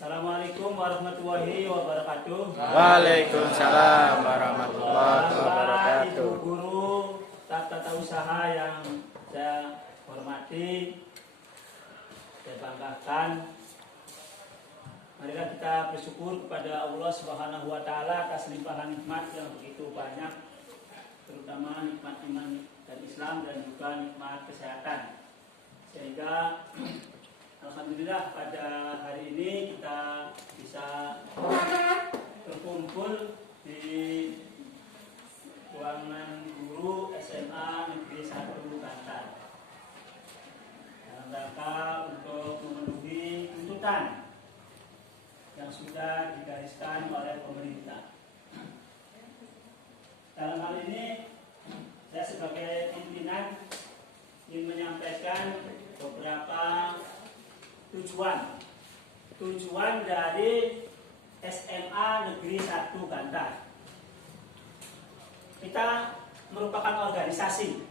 Assalamualaikum warahmatullahi wabarakatuh. Waalaikumsalam warahmatullahi wabarakatuh. Ibu guru tata usaha yang saya hormati, saya banggakan. Marilah kita bersyukur kepada Allah Subhanahu wa taala atas limpahan nikmat yang begitu banyak, terutama nikmat iman dan Islam dan juga nikmat kesehatan. Sehingga alhamdulillah pada hari ini kita bisa berkumpul di ruangan guru SMA Negeri 1 Bantar dalam rangka untuk memenuhi tuntutan yang sudah digariskan oleh pemerintah. Dalam hal ini saya sebagai pimpinan ingin menyampaikan beberapa tujuan dari SMA Negeri 1 Bantar. Kita merupakan organisasi,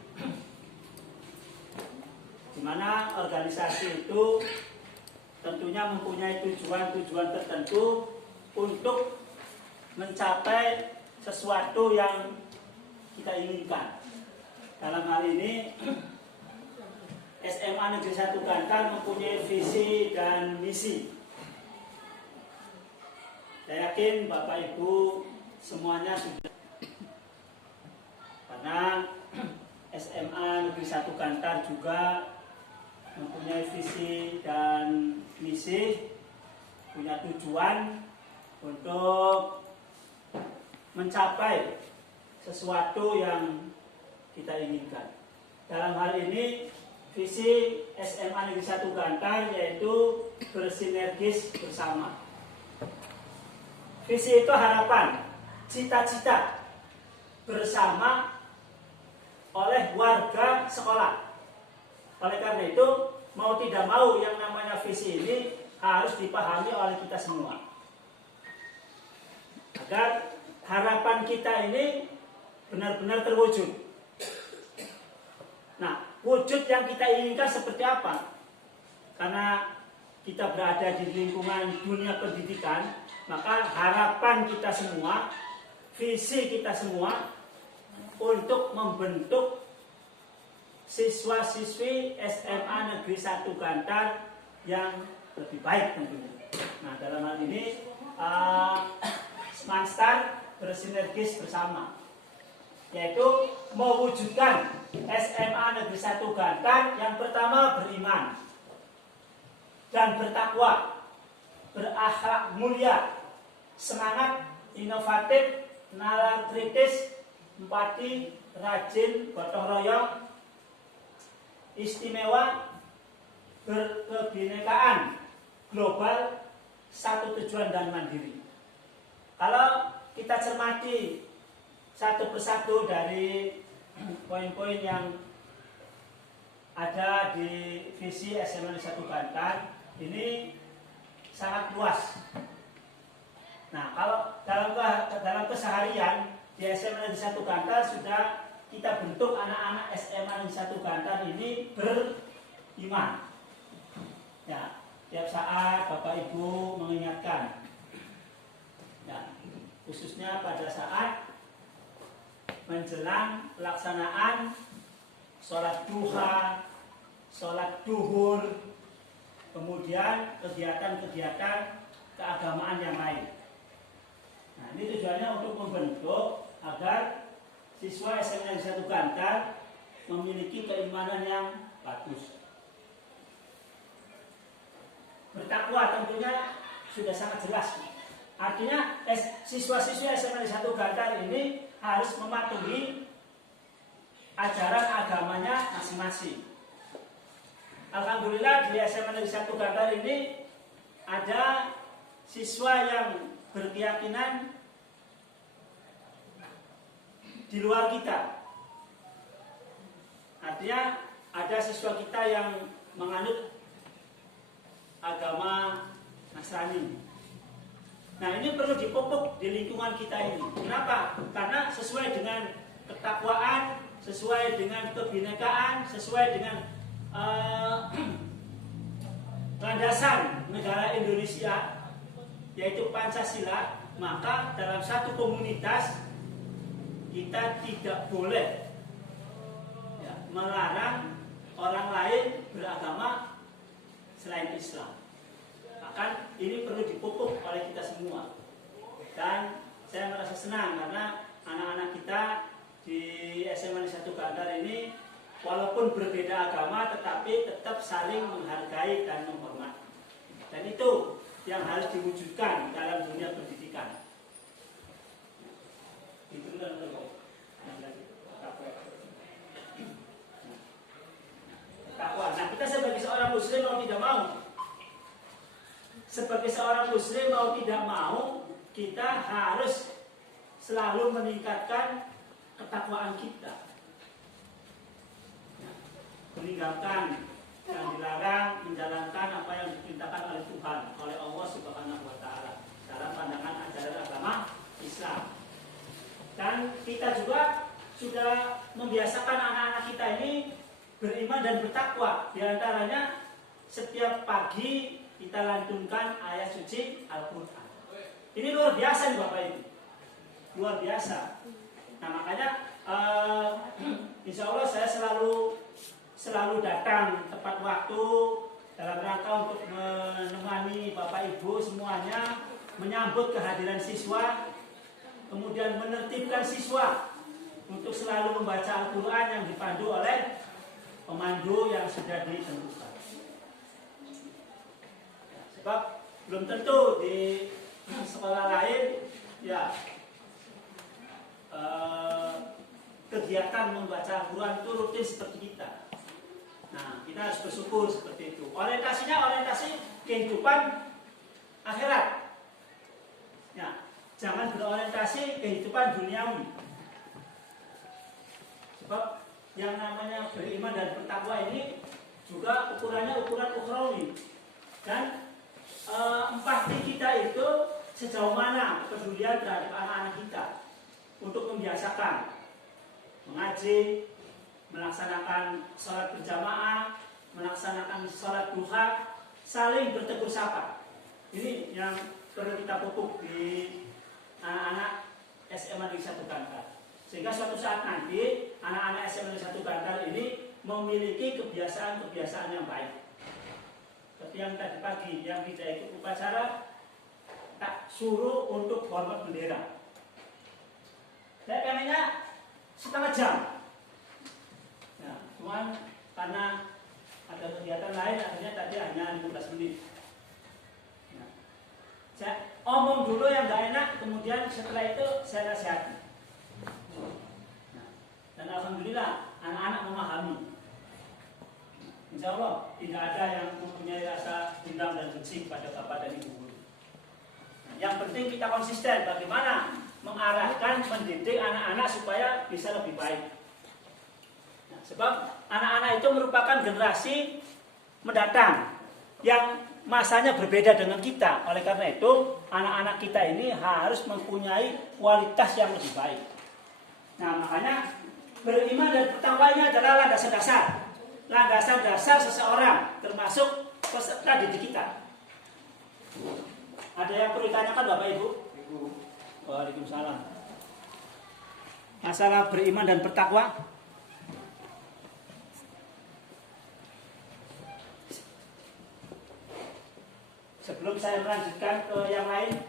di mana organisasi itu tentunya mempunyai tujuan-tujuan tertentu untuk mencapai sesuatu yang kita inginkan. Dalam hal ini SMA Negeri 1 Bantar mempunyai visi dan misi. Saya yakin Bapak Ibu semuanya sudah, karena SMA Negeri 1 Bantar juga mempunyai visi dan misi, punya tujuan untuk mencapai sesuatu yang kita inginkan. Dalam hal ini visi SMA Negeri 1 Bantar yaitu bersinergis bersama. Visi itu harapan, cita-cita bersama oleh warga sekolah. Oleh karena itu, mau tidak mau yang namanya visi ini harus dipahami oleh kita semua. Agar harapan kita ini benar-benar terwujud. Nah, wujud yang kita inginkan seperti apa? Karena kita berada di lingkungan dunia pendidikan, maka harapan kita semua, visi kita semua untuk membentuk siswa-siswi SMA Negeri 1 Bantar yang lebih baik tentunya. Nah, dalam hal ini Smanstar bersinergis bersama, yaitu mewujudkan SMA Negeri 1 Bantar yang pertama beriman dan bertakwa, berakhlak mulia, semangat, inovatif, nalar kritis, empati, rajin, gotong royong, istimewa, berkebinekaan, global, satu tujuan dan mandiri. Kalau kita cermati satu persatu dari poin-poin yang ada di visi SMA Negeri 1 Bantar ini sangat luas. Nah, kalau dalam keseharian di SMA Negeri 1 Bantar sudah kita bentuk anak-anak SMA Negeri 1 Bantar ini beriman. Ya, tiap saat Bapak Ibu mengingatkan. Ya, khususnya pada saat menjelang pelaksanaan sholat duha, sholat duhur, kemudian kegiatan-kegiatan keagamaan yang lain. Nah, ini tujuannya untuk membentuk agar siswa SMA Negeri 1 Bantar memiliki keimanan yang bagus. Bertakwa tentunya sudah sangat jelas. Artinya siswa-siswi SMA Negeri 1 Bantar ini harus mematuhi ajaran agamanya masing-masing. Alhamdulillah di SMA Negeri 1 Bantar ini ada siswa yang berkeyakinan di luar kita. Artinya ada siswa kita yang menganut agama Nasrani. Nah, ini perlu dipupuk di lingkungan kita ini. Kenapa? Karena sesuai dengan ketakwaan, sesuai dengan kebinekaan, sesuai dengan landasan negara Indonesia yaitu Pancasila, maka dalam satu komunitas kita tidak boleh melarang orang lain beragama selain Islam. Bahkan ini perlu dipupuk oleh kita semua. Dan saya merasa senang karena anak-anak kita di SMA 1 Gantar ini walaupun berbeda agama tetapi tetap saling menghargai dan menghormati. Dan itu yang harus diwujudkan dalam dunia pendidikan. Itu kan takwa. Nah, kita sebagai seorang muslim mau tidak mau, kita harus selalu meningkatkan ketakwaan kita. Meninggalkan yang dilarang, menjalankan apa yang diperintahkan oleh Tuhan, oleh Allah Subhanahu wa taala dalam pandangan ajaran agama Islam. Dan kita juga sudah membiasakan anak-anak kita ini beriman dan bertakwa. Di antaranya setiap pagi kita lantunkan ayat suci Al-Quran. Ini luar biasa nih Bapak Ibu, luar biasa. Nah makanya insya Allah saya selalu datang tepat waktu dalam rangka untuk menemani Bapak Ibu semuanya, menyambut kehadiran siswa, kemudian menertibkan siswa untuk selalu membaca Al-Quran yang dipandu oleh pemandu yang sudah ditentukan. Sebab belum tentu di sekolah lain ya kegiatan membaca Al-Quran itu rutin seperti kita. Nah, kita harus bersyukur seperti itu. Orientasinya orientasi kehidupan akhirat. Ya, jangan berorientasi kehidupan duniawi. Sebab yang namanya beriman dan bertakwa ini juga ukurannya ukuran ukhrawi. Dan empati kita itu sejauh mana kepedulian terhadap anak-anak kita untuk membiasakan mengaji, melaksanakan sholat berjamaah, melaksanakan sholat duha, saling bertegur sapa. Ini yang perlu kita pupuk di anak-anak SMA Negeri 1 Gantar. Sehingga suatu saat nanti anak-anak SMA Negeri 1 Gantar ini memiliki kebiasaan-kebiasaan yang baik. Seperti yang tadi pagi yang tidak ikut upacara tak suruh untuk hormat bendera. Saya pengennya setengah jam. Nah, cuman karena ada kegiatan lain akhirnya tadi hanya 15 menit. Nah, saya omong dulu yang gak enak, kemudian setelah itu saya nasihati. Nah, dan alhamdulillah anak-anak memahami. Insya Allah tidak ada yang mempunyai rasa dendam dan benci pada bapak dan ibu guru. Nah, yang penting kita konsisten bagaimana mengarahkan, mendidik anak-anak supaya bisa lebih baik. Nah, sebab anak-anak itu merupakan generasi mendatang yang masanya berbeda dengan kita. Oleh karena itu, anak-anak kita ini harus mempunyai kualitas yang lebih baik. Nah, makanya beriman dan bertakwa ini adalah landasan dasar. Landasan dasar seseorang, termasuk peserta didik kita. Ada yang perlu ditanyakan Bapak Ibu? Waalaikumsalam. Masalah beriman dan bertakwa. Sebelum saya melanjutkan ke yang lain,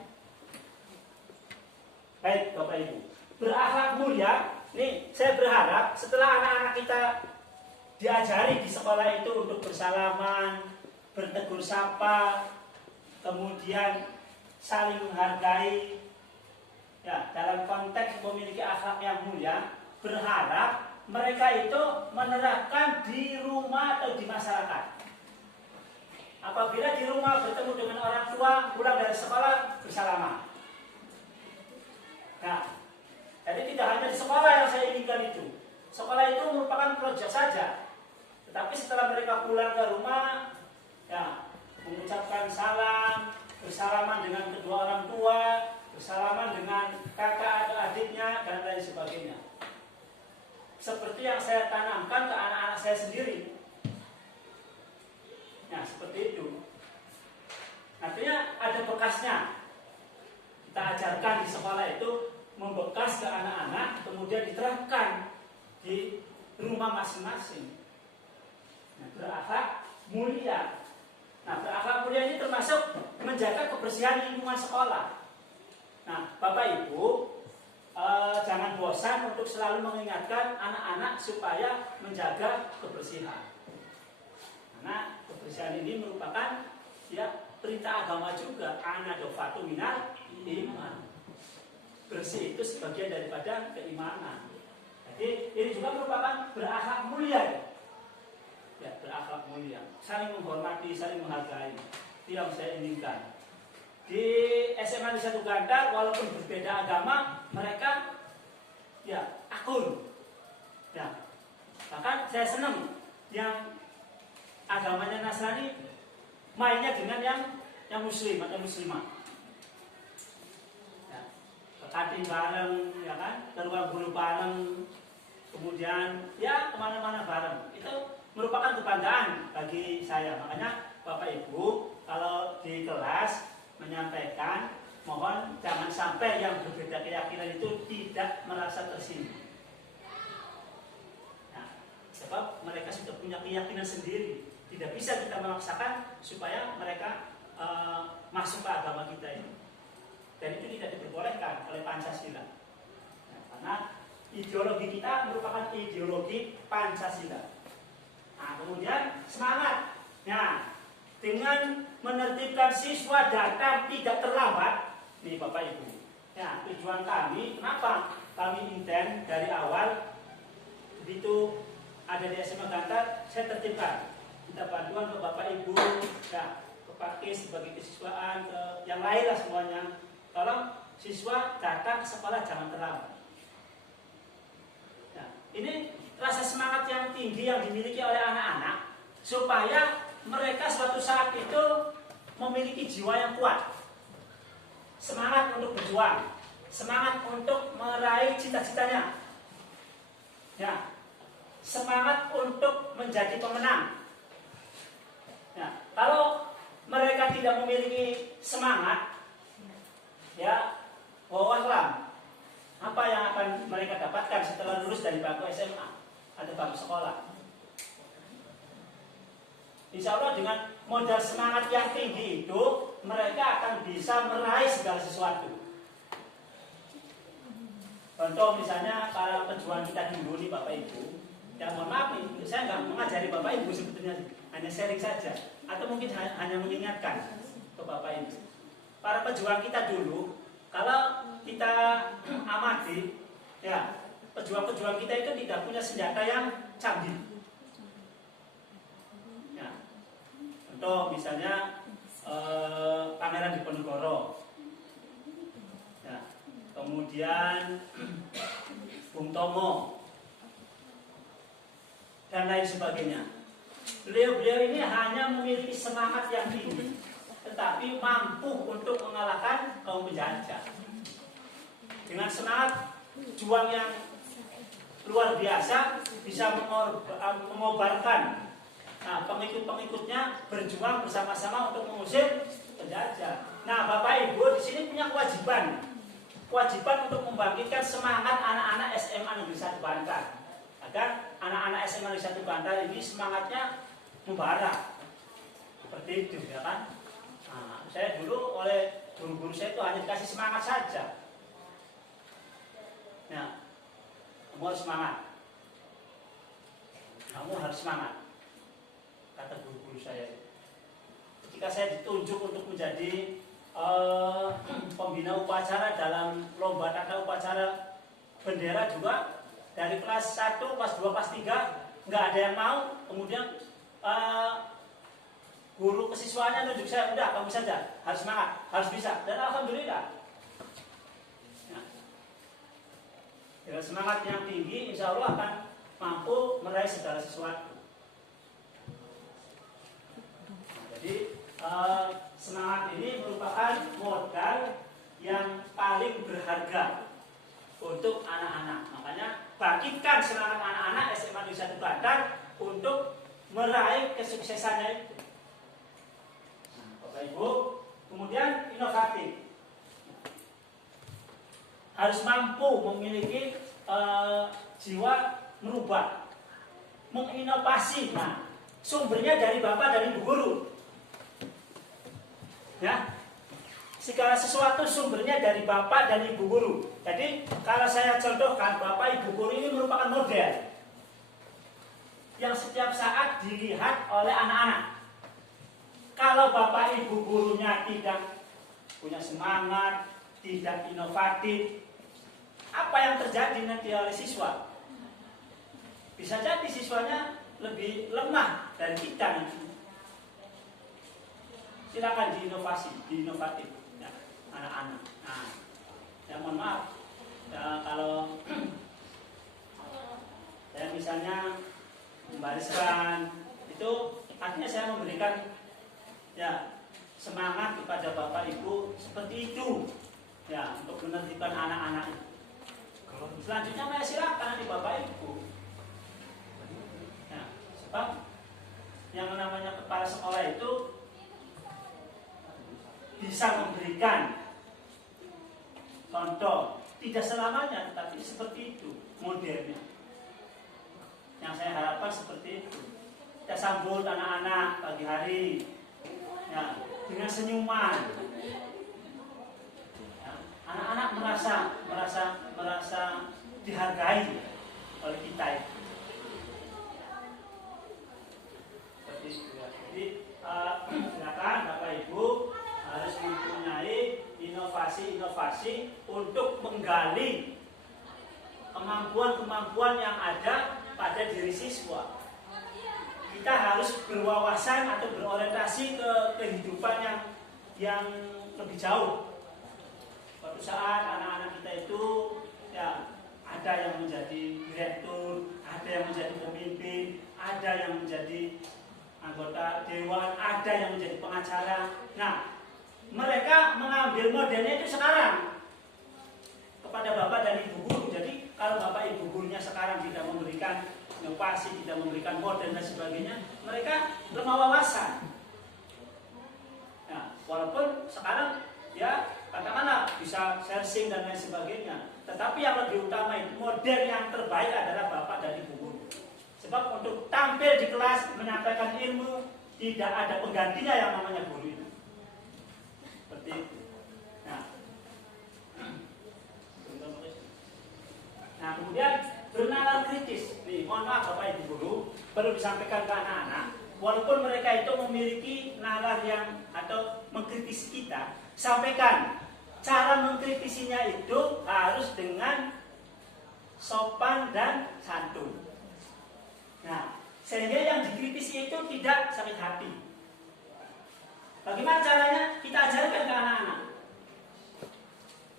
baik Bapak Ibu, berakhlak mulia. Nih, saya berharap setelah anak-anak kita diajari di sekolah itu untuk bersalaman, bertegur sapa, kemudian saling menghargai, ya, dalam konteks memiliki akhlak yang mulia, berharap mereka itu menerapkan di rumah atau di masyarakat. Apabila di rumah bertemu dengan orang tua, pulang dari sekolah bersalaman. Nah, jadi tidak hanya di sekolah yang saya inginkan itu. Sekolah itu merupakan proyek saja. Tetapi setelah mereka pulang ke rumah, ya, mengucapkan salam, bersalaman dengan kedua orang tua, bersalaman dengan kakak atau adiknya, dan lain sebagainya. Seperti yang saya tanamkan ke anak-anak saya sendiri. Nah, seperti itu. Artinya ada bekasnya. kita ajarkan di sekolah itu membekas ke anak-anak, kemudian diterapkan di rumah masing-masing. Nah, berakhlak mulia. Nah, berakhlak mulia ini termasuk menjaga kebersihan lingkungan sekolah. Nah, Bapak Ibu, jangan bosan untuk selalu mengingatkan anak-anak supaya menjaga kebersihan. Karena kebersihan ini merupakan ya perintah agama juga, anadofatu minal iman. Bersih itu sebagian daripada keimanan. Jadi ini juga merupakan berakhlak mulia. Ya, berakhlak mulia, saling menghormati, saling menghargai. Itu yang saya inginkan. Di SMA Negeri 1 Gantar, walaupun berbeda agama, mereka ya akur. Ya, bahkan saya senang yang agamanya Nasrani mainnya dengan yang Muslim atau Muslimah. Ya, ke kantin bareng, ya kan, ke ruang guru bareng, kemudian ya kemana-mana bareng. Itu merupakan kebanggaan bagi saya. Makanya Bapak Ibu kalau di kelas menyampaikan, mohon jangan sampai yang berbeda keyakinan itu tidak merasa tersinggung. Nah, sebab mereka sudah punya keyakinan sendiri. Tidak bisa kita memaksakan supaya mereka masuk ke agama kita ini. Dan itu tidak diperbolehkan oleh Pancasila. Nah, karena ideologi kita merupakan ideologi Pancasila. Nah, kemudian semangat. Nah, dengan menertibkan siswa datang tidak terlambat, nih Bapak Ibu. Ya, tujuan kami, kenapa kami intent dari awal begitu ada di SMA Gantar, saya tertibkan. Kita bantuan ke Bapak Ibu, ya, ke Pakis sebagai kesiswaan, ke yang lain lah semuanya. Tolong siswa datang ke sekolah jangan terlambat. Nah, ini rasa semangat yang tinggi yang dimiliki oleh anak-anak supaya mereka suatu saat itu memiliki jiwa yang kuat, semangat untuk berjuang, semangat untuk meraih cita-citanya, ya, semangat untuk menjadi pemenang. Ya, kalau mereka tidak memiliki semangat, ya, wawalah apa yang akan mereka dapatkan setelah lulus dari bangku SMA atau bangku sekolah. Insya Allah dengan modal semangat yang tinggi itu mereka akan bisa meraih segala sesuatu. Contoh misalnya para pejuang kita dulu nih Bapak Ibu, ya mohon maaf nih, saya nggak mengajari Bapak Ibu sebetulnya, hanya sharing saja, atau mungkin hanya mengingatkan ke Bapak Ibu. Para pejuang kita dulu, kalau kita amati, ya pejuang-pejuang kita itu tidak punya senjata yang canggih. Contoh misalnya Pangeran Diponegoro, ya, kemudian Bung Tomo dan lain sebagainya. Beliau-beliau ini hanya memiliki semangat yang tinggi, tetapi mampu untuk mengalahkan kaum penjajah. Dengan semangat juang yang luar biasa bisa mengobarkan pengikut-pengikutnya berjuang bersama-sama untuk mengusir penjajah. Nah, Bapak Ibu di sini punya kewajiban untuk membangkitkan semangat anak-anak SMA Negeri 1 Bantar, agar anak-anak SMA Negeri 1 Bantar ini semangatnya membara. Seperti itu, ya kan? Nah, saya dulu oleh guru-guru saya itu hanya dikasih semangat saja. Nah, kamu harus semangat. Kamu harus semangat. Kata guru-guru saya. Ketika saya ditunjuk untuk menjadi pembina upacara dalam lomba tata upacara bendera juga, dari kelas 1, kelas 2, kelas 3 nggak ada yang mau. Kemudian guru kesiswaannya nunjuk saya, udah kamu saja, harus semangat, harus bisa. Dan alhamdulillah, ya, dengan semangat yang tinggi, insya Allah akan mampu meraih segala sesuatu. Jadi semangat ini merupakan modal yang paling berharga untuk anak-anak. Makanya bangkitkan semangat anak-anak SMA Negeri 1 Bantar untuk meraih kesuksesannya itu. Nah, Bapak Ibu, kemudian inovatif. harus mampu memiliki jiwa merubah, menginovasi. Nah, sumbernya dari bapak dan ibu guru. Ya, segala sesuatu sumbernya dari bapak dan ibu guru. Jadi kalau saya contohkan, bapak ibu guru ini merupakan model yang setiap saat dilihat oleh anak-anak. Kalau bapak ibu gurunya tidak punya semangat, tidak inovatif, apa yang terjadi nanti oleh siswa? Bisa jadi siswanya lebih lemah dari kita nanti. Silakan diinovatif ya, anak-anak. Nah, ya mohon maaf, ya, kalau saya misalnya membariskan itu, artinya saya memberikan ya semangat kepada bapak ibu seperti itu, ya, untuk menertibkan anak-anak. Selanjutnya saya silakan nanti bapak ibu. Nah, sebab yang namanya kepala sekolah itu bisa memberikan contoh, tidak selamanya, tetapi seperti itu modelnya. Yang saya harapkan seperti itu. Kita sambut anak-anak pagi hari ya, dengan senyuman. Ya, anak-anak merasa dihargai oleh kita itu. Seperti itu ya. Jadi silakan Bapak Ibu harus mempunyai inovasi-inovasi untuk menggali kemampuan-kemampuan yang ada pada diri siswa. Kita harus berwawasan atau berorientasi ke kehidupan yang lebih jauh. Suatu saat anak-anak kita itu ya ada yang menjadi direktur, ada yang menjadi pemimpin, ada yang menjadi anggota dewan, ada yang menjadi pengacara. Nah, mereka mengambil modelnya itu sekarang kepada bapak dan ibu guru. Jadi kalau bapak ibu gurunya sekarang tidak memberikan inovasi, tidak memberikan model dan sebagainya, mereka lemah wawasan. Nah, walaupun sekarang ya katakanlah bisa sharing dan lain sebagainya, tetapi yang lebih utama itu model yang terbaik adalah bapak dan ibu guru. Sebab untuk tampil di kelas menyampaikan ilmu tidak ada penggantinya yang namanya guru itu. Seperti itu. Nah, kemudian bernalar kritis. Nih, mohon maaf Bapak Ibu Guru, perlu disampaikan ke anak-anak, walaupun mereka itu memiliki nalar yang atau mengkritisi kita, sampaikan cara mengkritisinya itu harus dengan sopan dan santun. Nah, sehingga yang dikritisi itu tidak sakit hati. Bagaimana caranya? Kita ajarkan ke anak-anak.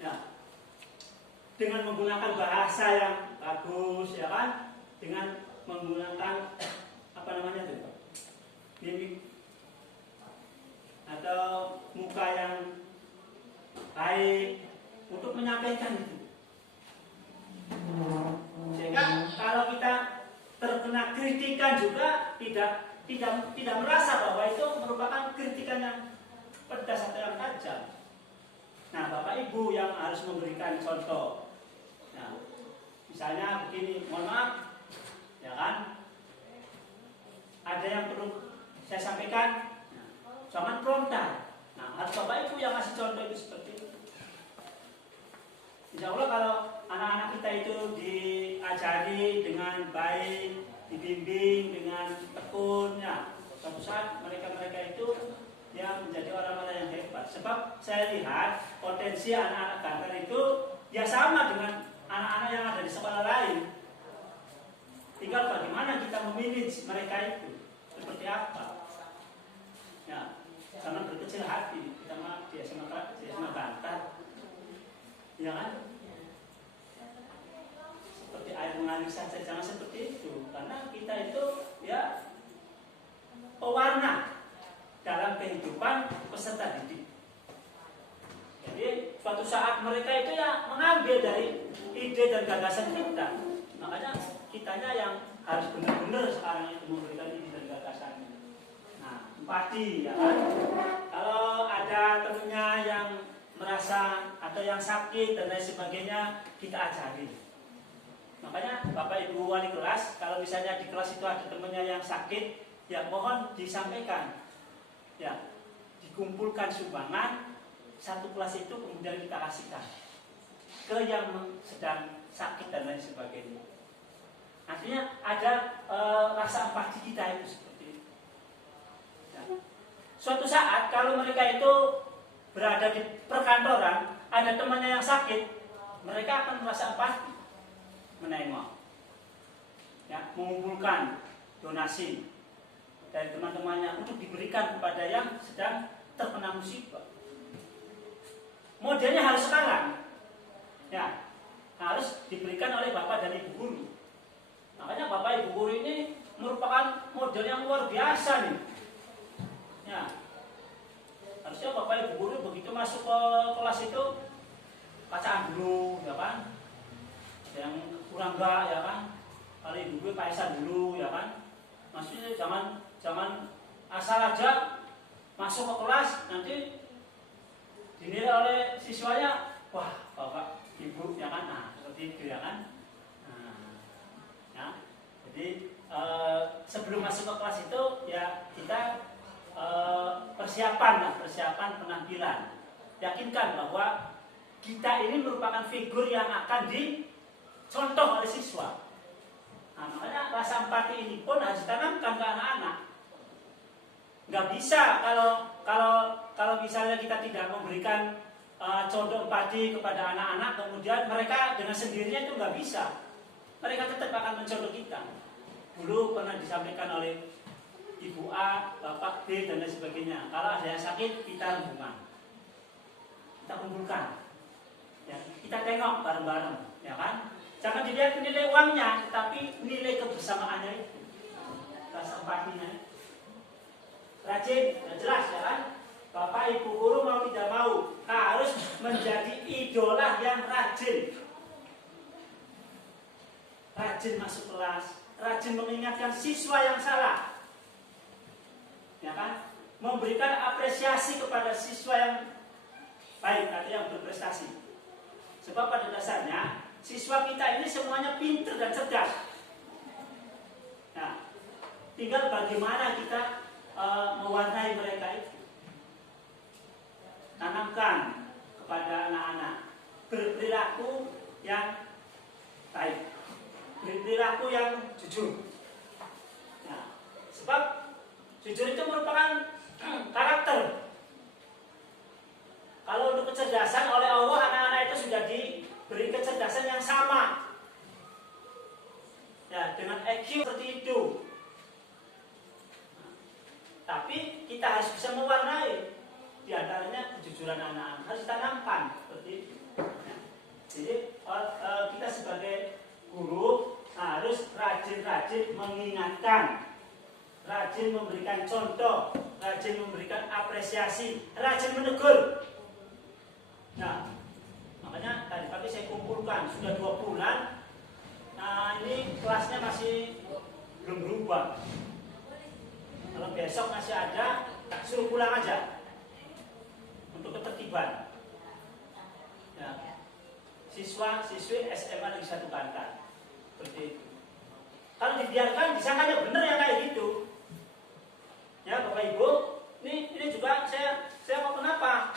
Ya, dengan menggunakan bahasa yang bagus, ya kan? Dengan menggunakan apa namanya itu, mimik atau muka yang baik untuk menyampaikan itu. Sehingga kalau kita terkena kritikan juga tidak merasa bahwa itu merupakan kritikan yang pedas atau yang tajam. Nah, Bapak Ibu yang harus memberikan contoh. Nah, misalnya begini, mohon maaf, ya kan? Ada yang perlu saya sampaikan, jangan frontal. Nah, harus Bapak Ibu yang kasih contoh itu seperti itu. Insya Allah kalau anak-anak kita itu diajari dengan baik, dibimbing dengan tekun, ya, suatu saat mereka itu ya menjadi orang-orang yang hebat. Sebab saya lihat potensi anak-anak Banten itu ya sama dengan anak-anak yang ada di sekolah lain. Tinggal bagaimana kita memilih mereka itu seperti apa. Ya, jangan berkecil hati. Kita mah di SMA Banten, ya kan? Seperti air mengalir saja, jangan seperti itu. Karena kita itu ya pewarna dalam kehidupan peserta didik. Jadi suatu saat mereka itu ya mengambil dari ide dan gagasan kita. Makanya kitanya yang harus benar-benar sekarang itu memberikan ide dan gagasannya. Nah, empati ya kan. Kalau ada temennya yang merasa biasa atau yang sakit dan lain sebagainya kita ajari. Makanya Bapak Ibu wali kelas, kalau misalnya di kelas itu ada temannya yang sakit, ya mohon disampaikan, ya dikumpulkan sumbangan satu kelas itu kemudian kita kasihkan ke yang sedang sakit dan lain sebagainya. Artinya ada rasa empati kita itu seperti itu. Ya. Suatu saat kalau mereka itu berada di perkantoran, ada temannya yang sakit, mereka akan merasa empati, menengok, ya, mengumpulkan donasi dari teman-temannya untuk diberikan kepada yang sedang terkena musibah. Modelnya harus sekarang, ya, harus diberikan oleh bapak dan ibu guru. Makanya bapak ibu guru ini merupakan model yang luar biasa nih. Ya, harusnya bapak ibu guru begitu masuk ke kelas itu bacaan dulu, ya kan? Yang kurang enggak, ya kan? Kalau ibu gue paisan dulu, ya kan? Maksudnya jangan asal aja masuk ke kelas nanti dinilai oleh siswanya, wah bapak ibu, ya kan? Nah seperti itu, ya kan? Nah, ya. Jadi sebelum masuk ke kelas itu ya kita persiapan penampilan. Yakinkan bahwa kita ini merupakan figur yang akan dicontoh oleh siswa. Nah, makanya rasa empati ini pun harus ditanamkan ke anak-anak. Nggak bisa kalau misalnya kita tidak memberikan contoh empati kepada anak-anak, kemudian mereka dengan sendirinya itu nggak bisa. Mereka tetap akan mencontoh kita. Dulu pernah disampaikan oleh Ibu A, Bapak B, dan lain sebagainya. Kalau ada yang sakit, kita hubungan, kita kumpulkan, ya, kita tengok bareng-bareng, ya kan? Jangan dilihat nilai uangnya, tetapi nilai kebersamaannya itu, rasa empatinya. Rajin, ya jelas, ya kan? Bapak Ibu guru mau tidak mau harus menjadi idola yang rajin. Rajin masuk kelas, rajin mengingatkan siswa yang salah, ya kan? Memberikan apresiasi kepada siswa yang baik atau yang berprestasi. Sebab pada dasarnya siswa kita ini semuanya pintar dan cerdas. Nah, tinggal bagaimana kita mewarnai mereka itu. Tanamkan kepada anak-anak berperilaku yang baik, berperilaku yang jujur. Nah, sebab jujur itu merupakan karakter. Kalau untuk kecerdasan oleh Allah, anak-anak itu sudah diberi kecerdasan yang sama, ya, dengan IQ seperti itu. Tapi kita harus bisa mewarnai. Di antaranya kejujuran anak-anak harus ditanamkan seperti itu. Jadi kita sebagai guru harus rajin-rajin mengingatkan, rajin memberikan contoh, rajin memberikan apresiasi, rajin menegur. Nah, makanya tadi pagi saya kumpulkan sudah 2 bulan. Nah, ini kelasnya masih belum berubah. Kalau besok masih ada, suruh pulang aja untuk ketertiban. Ya. Siswa-siswi SMA Negeri 1 Bantar. Seperti itu. Kalau dibiarkan, disangkanya benar yang kayak gitu. Ya, Bapak Ibu, ini juga saya kok kenapa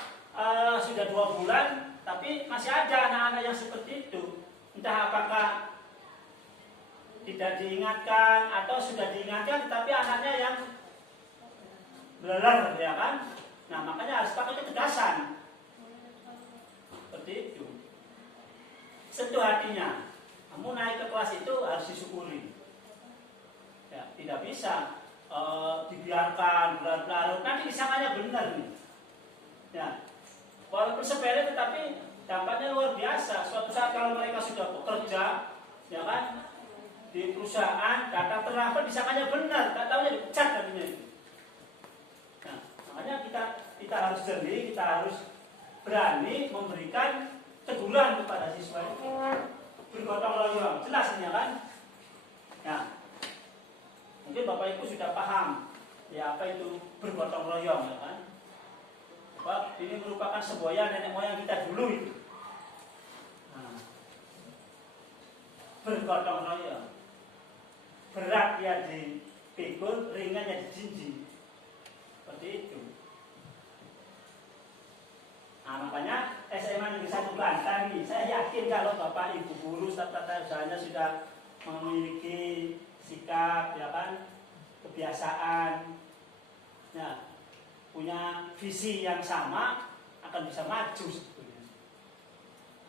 sudah 2 bulan, tapi masih ada anak-anak yang seperti itu. Entah apakah tidak diingatkan atau sudah diingatkan, tetapi anaknya yang beleler, ya kan? Nah, makanya harus pakai ketegasan. Seperti itu. Sentuh hatinya. Kamu naik ke kelas itu harus disyukuri. Ya, tidak bisa dibiarkan berlarut-larut. Nanti disangkanya benar nih. Ya, walaupun sepele tetapi dampaknya luar biasa. Suatu saat kalau mereka sudah bekerja, ya kan, di perusahaan, data terlambat disangkanya benar, tak tahunya dipecat katanya. Nah, makanya kita harus jeli, kita harus berani memberikan teguran kepada siswa itu. Bergotong royong, jelas ini, ya kan? Ya, mungkin Bapak Ibu sudah paham ya apa itu bergotong royong, ya kan? Wah, ini merupakan semboyan nenek moyang kita dulu itu. Nah, bergotong royong. Berat ya dipikul, ringan ya dijinjing. Seperti itu. Nah, makanya SMA Negeri 1 Bantan ini, saya yakin kalau Bapak Ibu guru tata usahanya sudah memiliki sikap, ya kan, kebiasaan, ya, punya visi yang sama, akan bisa maju sebetulnya.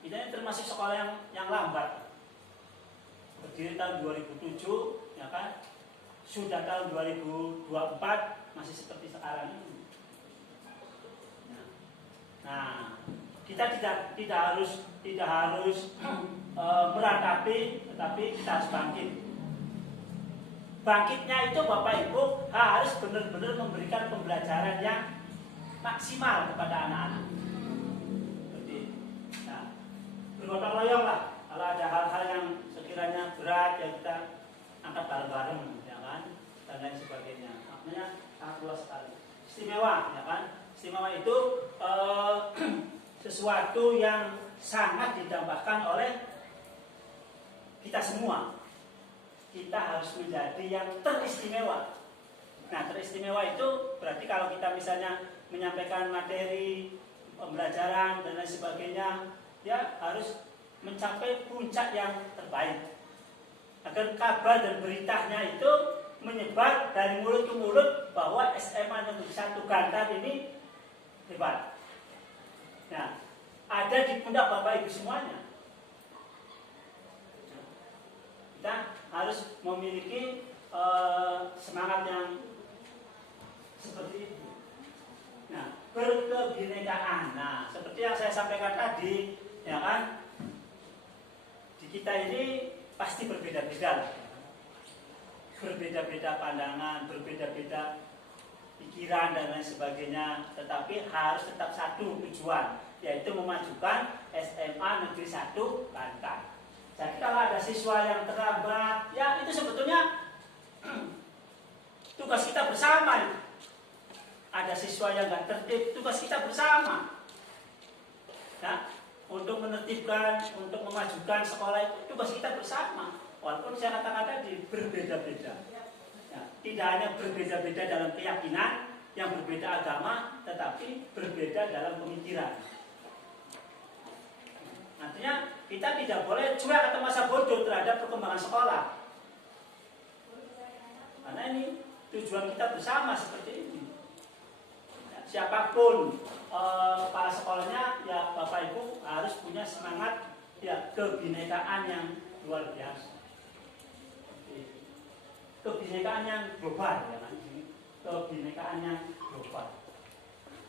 Ini termasuk sekolah yang lambat. Berdiri tahun 2007, ya kan, sudah tahun 2024 masih seperti sekarang ini. Nah, kita tidak harus meratapi, tetapi kita harus bangkit. Bangkitnya itu Bapak Ibu harus benar-benar memberikan pembelajaran yang maksimal kepada anak-anak. Seperti, nah, bergotong royong lah. Kalau ada hal-hal yang sekiranya berat, ya kita angkat bareng-bareng, ya kan, dan lain sebagainya. Maknanya sangat luas sekali. Istimewa, ya kan. Istimewa itu sesuatu yang sangat didambakan oleh kita semua. Kita harus menjadi yang teristimewa. Nah, teristimewa itu berarti kalau kita misalnya menyampaikan materi, pembelajaran dan lain sebagainya, ya harus mencapai puncak yang terbaik. Agar kabar dan beritanya itu menyebar dari mulut ke mulut bahwa SMA Negeri 1 Bantan ini hebat. Nah, ada di pundak Bapak Ibu semuanya. Kita harus memiliki semangat yang seperti itu. Nah, berkebinekaan. Nah, seperti yang saya sampaikan tadi, ya kan, di kita ini pasti berbeda-beda. Berbeda-beda pandangan, berbeda-beda pikiran dan lain sebagainya, tetapi harus tetap satu tujuan, yaitu memajukan SMA Negeri 1 Bantan. Jadi kalau ada siswa yang terlambat, ya itu sebetulnya tugas kita bersama. Ada siswa yang nggak tertib, tugas kita bersama. Ya, untuk menertibkan, untuk memajukan sekolah itu tugas kita bersama. Walaupun saya katakan tadi berbeda-beda. Ya, tidak hanya berbeda-beda dalam keyakinan, yang berbeda agama, tetapi berbeda dalam pemikiran. Artinya kita tidak boleh cuek atau masa bodoh terhadap perkembangan sekolah. Karena ini tujuan kita bersama seperti ini. Ya, siapapun kepala sekolahnya, ya Bapak Ibu harus punya semangat ya kebinekaan yang luar biasa. Kebinekaan yang global, ya kan? Kebinekaan yang global.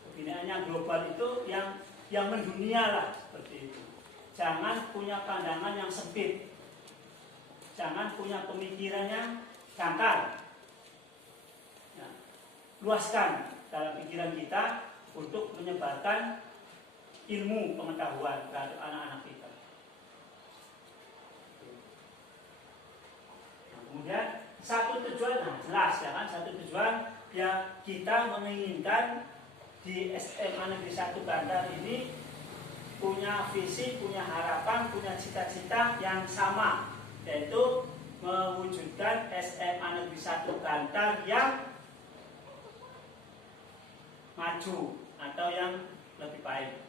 Kebinekaan yang global itu yang mendunia lah seperti itu. Jangan punya pandangan yang sempit. Jangan punya pemikiran yang dangkal. Ya, luaskan dalam pikiran kita untuk menyebarkan ilmu pengetahuan terhadap anak-anak kita. Nah, kemudian satu tujuan, nah jelas ya kan, satu tujuan ya kita menginginkan di SMA Negeri 1 Bantan ini punya visi, punya harapan, punya cita-cita yang sama, yaitu mewujudkan SMA Negeri 1 Bantan yang maju atau yang lebih baik,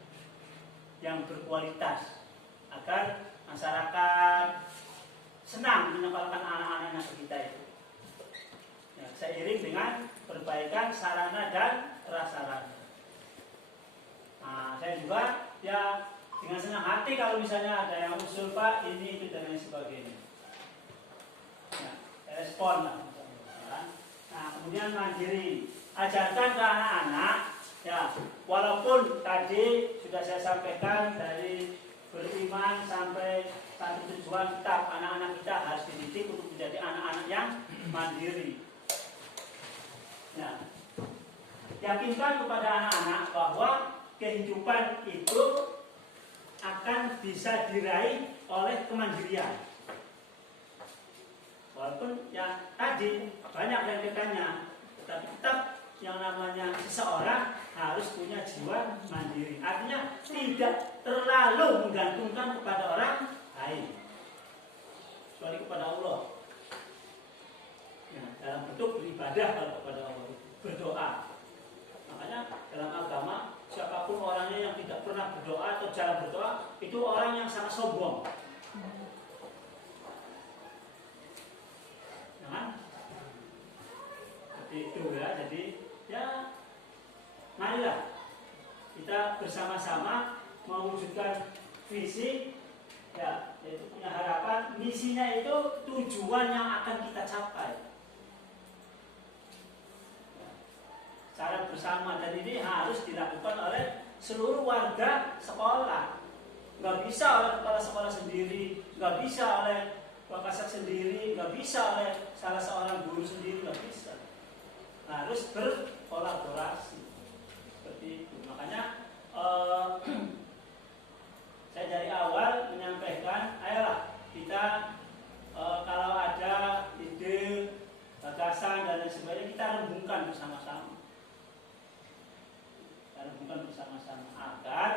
yang berkualitas, agar masyarakat senang menyekolahkan anak-anak kita itu. Ya, seiring dengan perbaikan sarana dan prasarana. Nah, saya juga ya dengan senang hati kalau misalnya ada yang usul Pak ini itu dan lain sebagainya. Ya, respon lah. Ya. Nah, kemudian mandiri, ajarkan ke anak-anak. Ya, walaupun tadi sudah saya sampaikan dari beriman sampai satu tujuan tetap anak-anak kita harus dididik untuk menjadi anak-anak yang mandiri. Ya, yakinkan kepada anak-anak bahwa kehidupan itu akan bisa diraih oleh kemandirian. Walaupun ya tadi banyak yang ditanya, tetapi tetap yang namanya seseorang harus punya jiwa mandiri. Artinya tidak terlalu menggantungkan kepada orang lain, kecuali kepada Allah. Nah, dalam bentuk beribadah kalau kepada Allah, berdoa. Makanya dalam agama siapapun orangnya yang tidak pernah berdoa atau jarang berdoa itu orang yang sangat sombong. Jangan seperti itu ya. Jadi ya marilah kita bersama-sama mewujudkan visi ya, yaitu punya harapan, misinya itu tujuan yang akan kita capai secara bersama, dan ini harus dilakukan oleh seluruh warga sekolah. Nggak bisa oleh kepala sekolah sendiri, nggak bisa oleh wakasek sendiri, nggak bisa oleh salah seorang guru sendiri, nggak bisa. Harus berkolaborasi seperti itu. Makanya saya dari awal menyampaikan, ayolah kita kalau ada ide, gagasan dan lain sebagainya, kita renungkan bersama-sama. Kita renungkan bersama-sama agar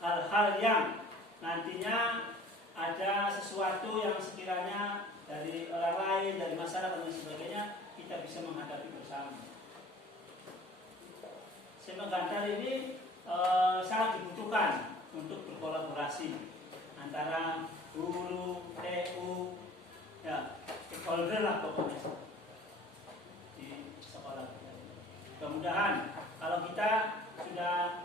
hal-hal yang nantinya ada sesuatu yang sekiranya dari orang lain, dari masyarakat dan sebagainya, kita bisa menghadapi bersama. Sema Gantar ini sangat dibutuhkan untuk berkolaborasi antara guru, TU, ya, stakeholder lah pokoknya di sekolah. Mudah-mudahan kalau kita sudah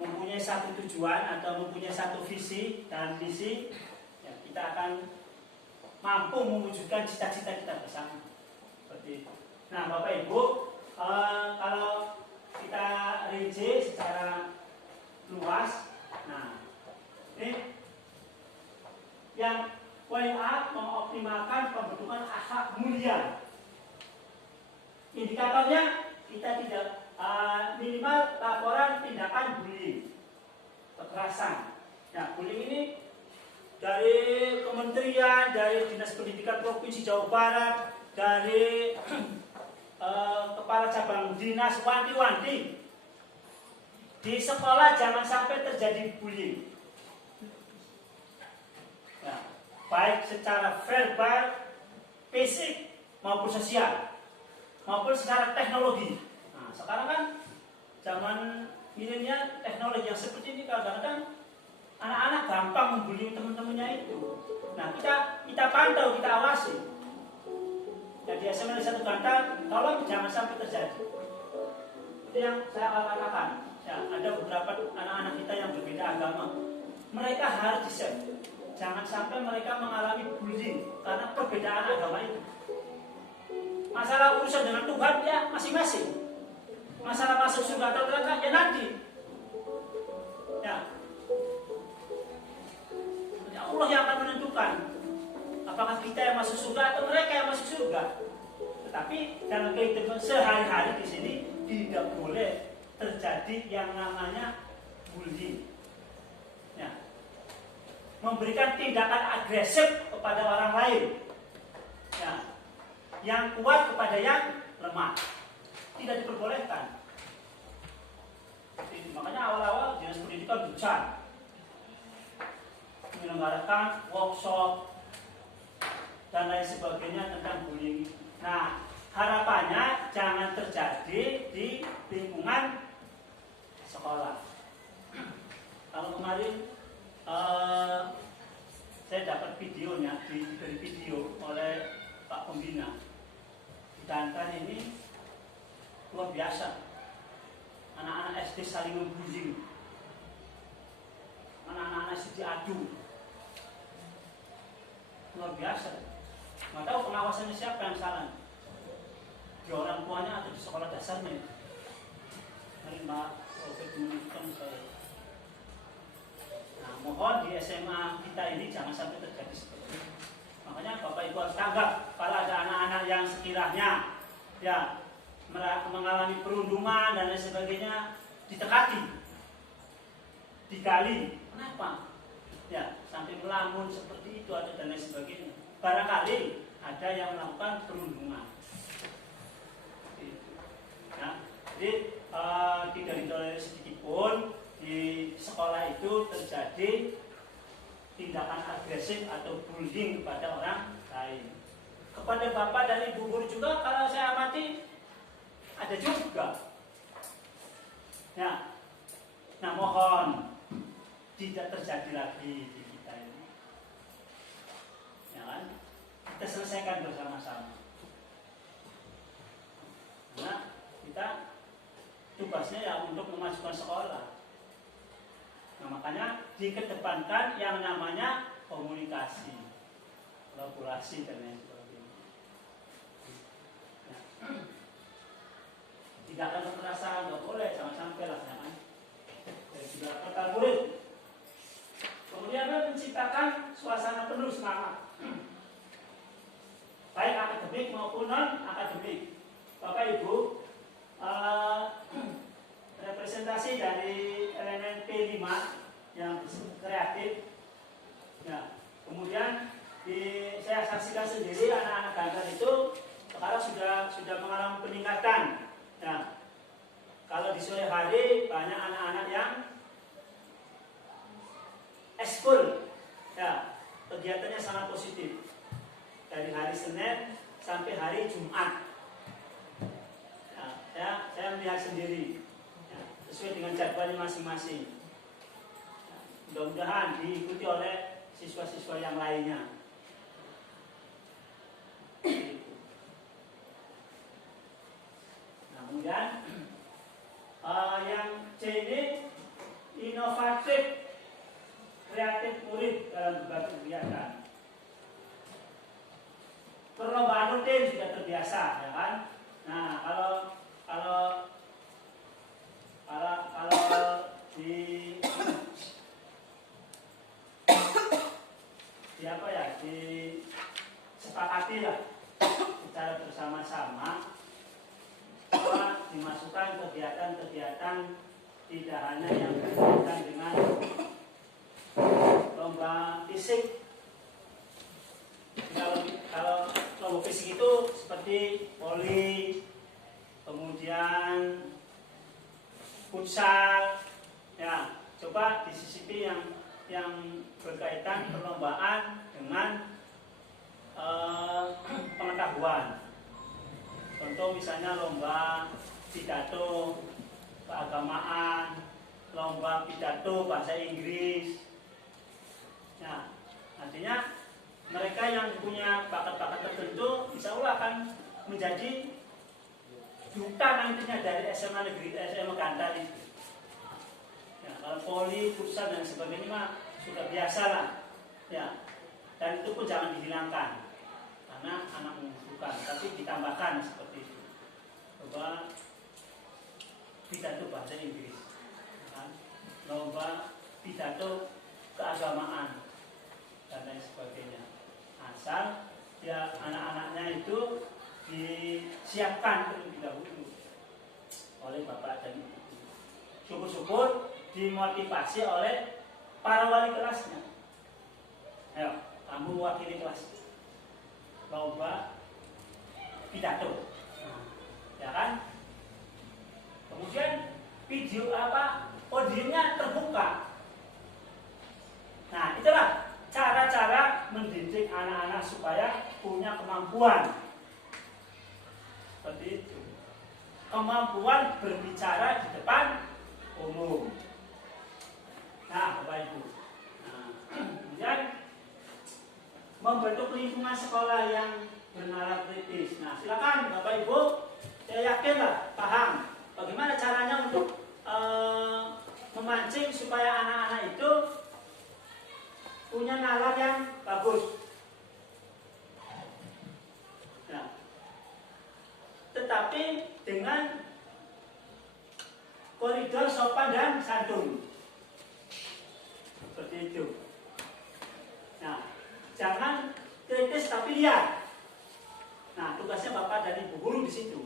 mempunyai satu tujuan atau mempunyai satu visi dan misi, ya, kita akan mampu mewujudkan cita-cita kita bersama. Seperti itu. Nah, Bapak Ibu, kalau kita rinci secara luas, nah ini yang poin A, mengoptimalkan pembentukan akhlak mulia. Indikatornya kita tidak minimal laporan tindakan bullying, kekerasan. Nah, bullying ini dari kementerian, dari Dinas Pendidikan Provinsi Jawa Barat, dari kepala cabang dinas, wanti-wanti di sekolah jangan sampai terjadi bullying. Ya, baik secara verbal, fisik maupun sosial, maupun secara teknologi. Nah, sekarang kan zaman milenial, teknologi yang seperti ini kadang-kadang anak-anak gampang membuli teman-temannya itu. Nah, kita pantau, kita awasi. Jadi SMA di satu Gantar, tolong jangan sampai terjadi. Itu yang saya katakan. Ya, ada beberapa anak-anak kita yang berbeda agama. Mereka harus di-set. Jangan sampai mereka mengalami bullying karena perbedaan agama itu. Masalah urusan dengan Tuhan ya masing-masing. Masalah masuk surga atau neraka ya nanti. Ya. Allah yang akan menentukan apakah kita yang masuk surga atau mereka yang masuk surga. Tetapi dalam kehidupan sehari-hari di sini tidak boleh terjadi yang namanya bullying. Ya. Memberikan tindakan agresif kepada orang lain. Ya. Yang kuat kepada yang lemah. Tidak diperbolehkan. Makanya awal-awal Dinas Pendidikan besar menyelenggarakan workshop dan lain sebagainya tentang bullying. Nah, harapannya jangan terjadi di lingkungan sekolah. Kalau kemarin saya dapat videonya, diberi video oleh Pak Pembina. Di Banten ini luar biasa. Anak-anak SD saling membullying. Anak-anak SD diadu. Luar biasa. Nggak tahu pengawasannya siapa yang salah, di orang tuanya atau di sekolah dasarnya. Mari Mbak Robert menunjukkan saya. Nah, mohon di SMA kita ini jangan sampai terjadi seperti itu. Makanya Bapak Ibu harus tanggap kalau ada anak-anak yang sekiranya ya mengalami perundungan dan lain sebagainya, ditekati, digali. Kenapa? Ya, sampai melamun seperti itu ada dan lain sebagainya. Barangkali ada yang melakukan perundungan. Ya. Jadi tidak ditolerir sedikit pun di sekolah itu terjadi tindakan agresif atau bullying kepada orang lain. Kepada bapak dan ibu guru juga kalau saya amati ada juga. Ya. Nah, mohon tidak terjadi lagi di kita ini. Ya kan? Kita selesaikan bersama-sama. Nah, kita tugasnya ya untuk memajukan sekolah. Nah, makanya dikedepankan yang namanya komunikasi, kolaborasi dan lain sebagainya. Ya. Tidak ada kekerasan, nggak boleh, jangan sampai lah, jangan. Dan juga total murid. Kemudian menciptakan suasana penuh semangat, baik akademik maupun non akademik. Bapak Ibu, representasi dari elemen P5 yang kreatif. Nah, kemudian saya saksikan sendiri anak-anak Gantar itu sekarang sudah mengalami peningkatan. Nah, kalau di sore hari banyak anak-anak yang ekskul, ya, kegiatannya sangat positif dari hari Senin sampai hari Jumat. Saya melihat sendiri, ya, sesuai dengan jadwalnya masing-masing. Ya, mudah-mudahan diikuti oleh siswa-siswa yang lainnya. Nah, kemudian yang C ini inovatif, kreatif murid dalam berbagai kegiatan. Perlombaan rutin sudah terbiasa, ya kan? Nah, kalau di apa ya, disepakati lah secara bersama-sama bahwa dimasukkan kegiatan-kegiatan tidak hanya yang berkaitan dengan lomba fisik. Kalau lomba fisik itu seperti voli, kemudian futsal, ya, coba disisipi yang berkaitan perlombaan dengan pengetahuan. Contoh misalnya lomba pidato keagamaan, lomba pidato bahasa Inggris. Nah, artinya mereka yang punya bakat-bakat tertentu insya Allah akan menjadi duta nantinya dari SMA negeri, SMA Gantar itu. Ya, kalau poli, futsal dan sebagainya mah sudah biasa lah. Ya, dan itu pun jangan dihilangkan karena anak membutuhkan, tapi ditambahkan seperti itu. Coba pidato bahasa Inggris, ya, lomba pidato keagamaan dan lain sebagainya. Asal ya anak-anaknya itu disiapkan terlebih dahulu oleh bapak dan ibu. Syukur-syukur dimotivasi oleh para wali kelasnya. Ayo, kamu wakili kelas lomba pidato, ya kan? Kemudian video podiumnya terbuka. Nah, itulah cara-cara mendidik anak-anak supaya punya kemampuan seperti itu. Kemampuan berbicara di depan umum. Nah, Bapak Ibu. Nah, kemudian membentuk lingkungan sekolah yang bernalar kritis. Nah, silakan Bapak Ibu, saya yakinlah paham bagaimana caranya untuk memancing supaya anak-anak itu punya nalar yang bagus. Nah, tetapi dengan koridor sopan dan santun. Seperti itu. Nah, jangan kritis tapi lihat. Nah, tugasnya Bapak dan Ibu guru di situ.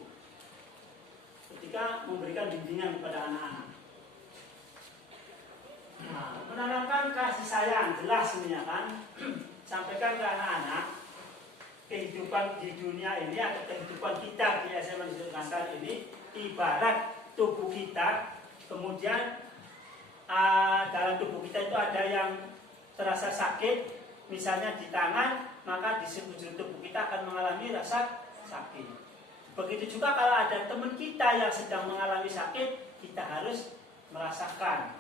Ketika memberikan bimbingan kepada anak-anak. Nah, menanamkan kasih sayang jelas sebenarnya kan. Sampaikan ke anak-anak kehidupan di dunia ini atau kehidupan kita di SMA Gantar ini ibarat tubuh kita, kemudian dalam tubuh kita itu ada yang terasa sakit, misalnya di tangan, maka di sekujur tubuh kita akan mengalami rasa sakit. Begitu juga kalau ada teman kita yang sedang mengalami sakit, kita harus merasakan,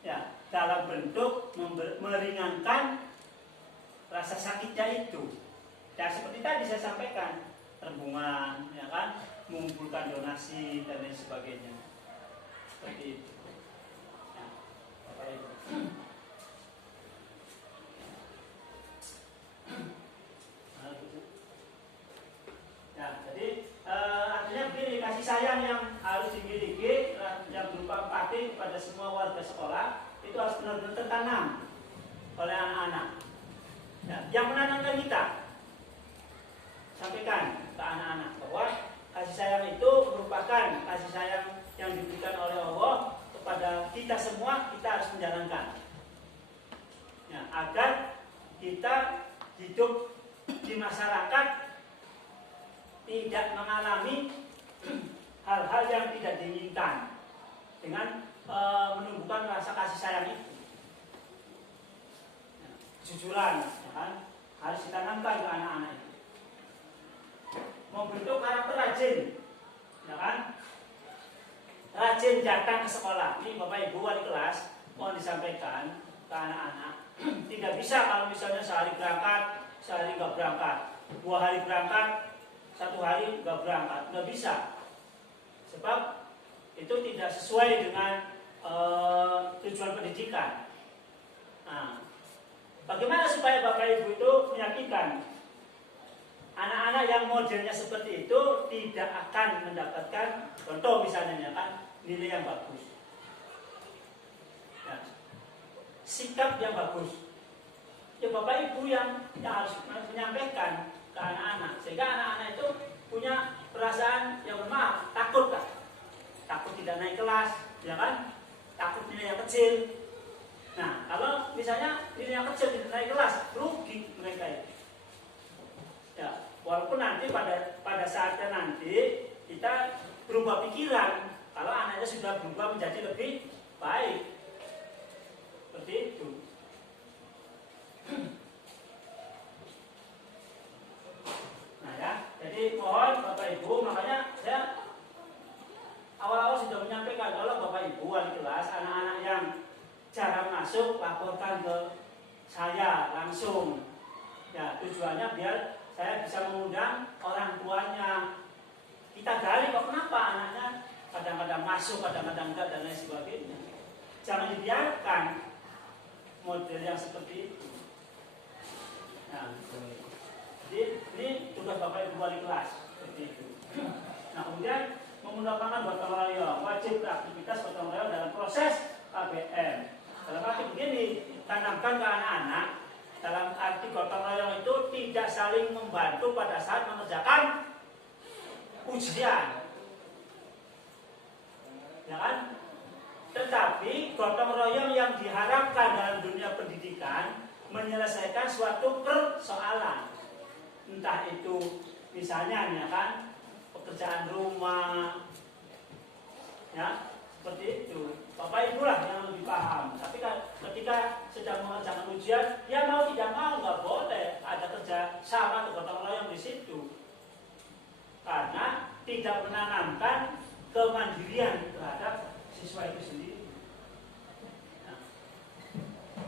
ya, dalam bentuk meringankan rasa sakitnya itu. Dan seperti tadi saya sampaikan, tabungan, ya kan, mengumpulkan donasi dan lain sebagainya. Seperti itu. Ya, Bapak Ibu. Ya, jadi artinya begini, kasih sayang yang harus dimiliki, yang berupa empati kepada semua warga sekolah, itu harus benar-benar tertanam oleh anak-anak. Ya, yang menanamkan kita, sampaikan ke anak-anak bahwa kasih sayang itu merupakan kasih sayang yang diberikan oleh Allah kepada kita semua, kita harus menjalankan. Ya, agar kita hidup di masyarakat tidak mengalami hal-hal yang tidak diinginkan dengan menumbuhkan rasa kasih sayang itu. Ya, kejujuran, ya kan, harus ditanamkan ke anak-anak itu. Membentuk karakter rajin, ya kan? Rajin datang ke sekolah. Ini Bapak Ibu wali kelas mohon disampaikan ke anak-anak. Tidak bisa kalau misalnya sehari berangkat, sehari nggak berangkat, 2 hari berangkat, 1 hari nggak berangkat, nggak bisa. Sebab itu tidak sesuai dengan tujuan pendidikan. Nah, bagaimana supaya Bapak Ibu itu meyakinkan anak-anak yang modelnya seperti itu tidak akan mendapatkan, contoh misalnya kan, nilai yang bagus, ya, sikap yang bagus. Ya Bapak Ibu yang harus menyampaikan ke anak-anak, sehingga anak-anak itu punya perasaan yang maaf, takut kan, takut tidak naik kelas, ya kan, takut nilai yang kecil. Nah, kalau misalnya nilai yang kecil tidak naik kelas, rugi mereka itu. Ya, walaupun nanti pada saatnya nanti kita berubah pikiran kalau anaknya sudah berubah menjadi lebih baik, seperti itu. Nah ya, jadi mohon Bapak Ibu, makanya saya awal-awal sudah menyampaikan kalau Bapak Ibu wali kelas, anak-anak yang jarang masuk laporkan ke saya langsung. Ya, tujuannya biar saya bisa mengundang orang tuanya. Kita gali kok kenapa anaknya kadang-kadang masuk, kadang-kadang enggak dan lain sebagainya. Jangan dibiarkan model yang seperti itu. Nah, jadi ini tugas Bapak Ibu wali kelas seperti itu. Nah, kemudian menggunakan gotong royong, wajib beraktivitas gotong royong dalam proses KBM. Dalam arti begini, tanamkan ke anak-anak. Dalam arti gotong royong itu tidak saling membantu pada saat mengerjakan ujian, ya kan? Tetapi gotong royong yang diharapkan dalam dunia pendidikan menyelesaikan suatu persoalan, entah itu misalnya, ya kan, pekerjaan rumah, ya, seperti itu. Bapak Ibu lah yang lebih paham. Tapi ketika sedang mengerjakan ujian, ya mau tidak mau nggak boleh ada kerja sama atau gotong royong di situ, karena tidak menanamkan kemandirian terhadap siswa itu sendiri.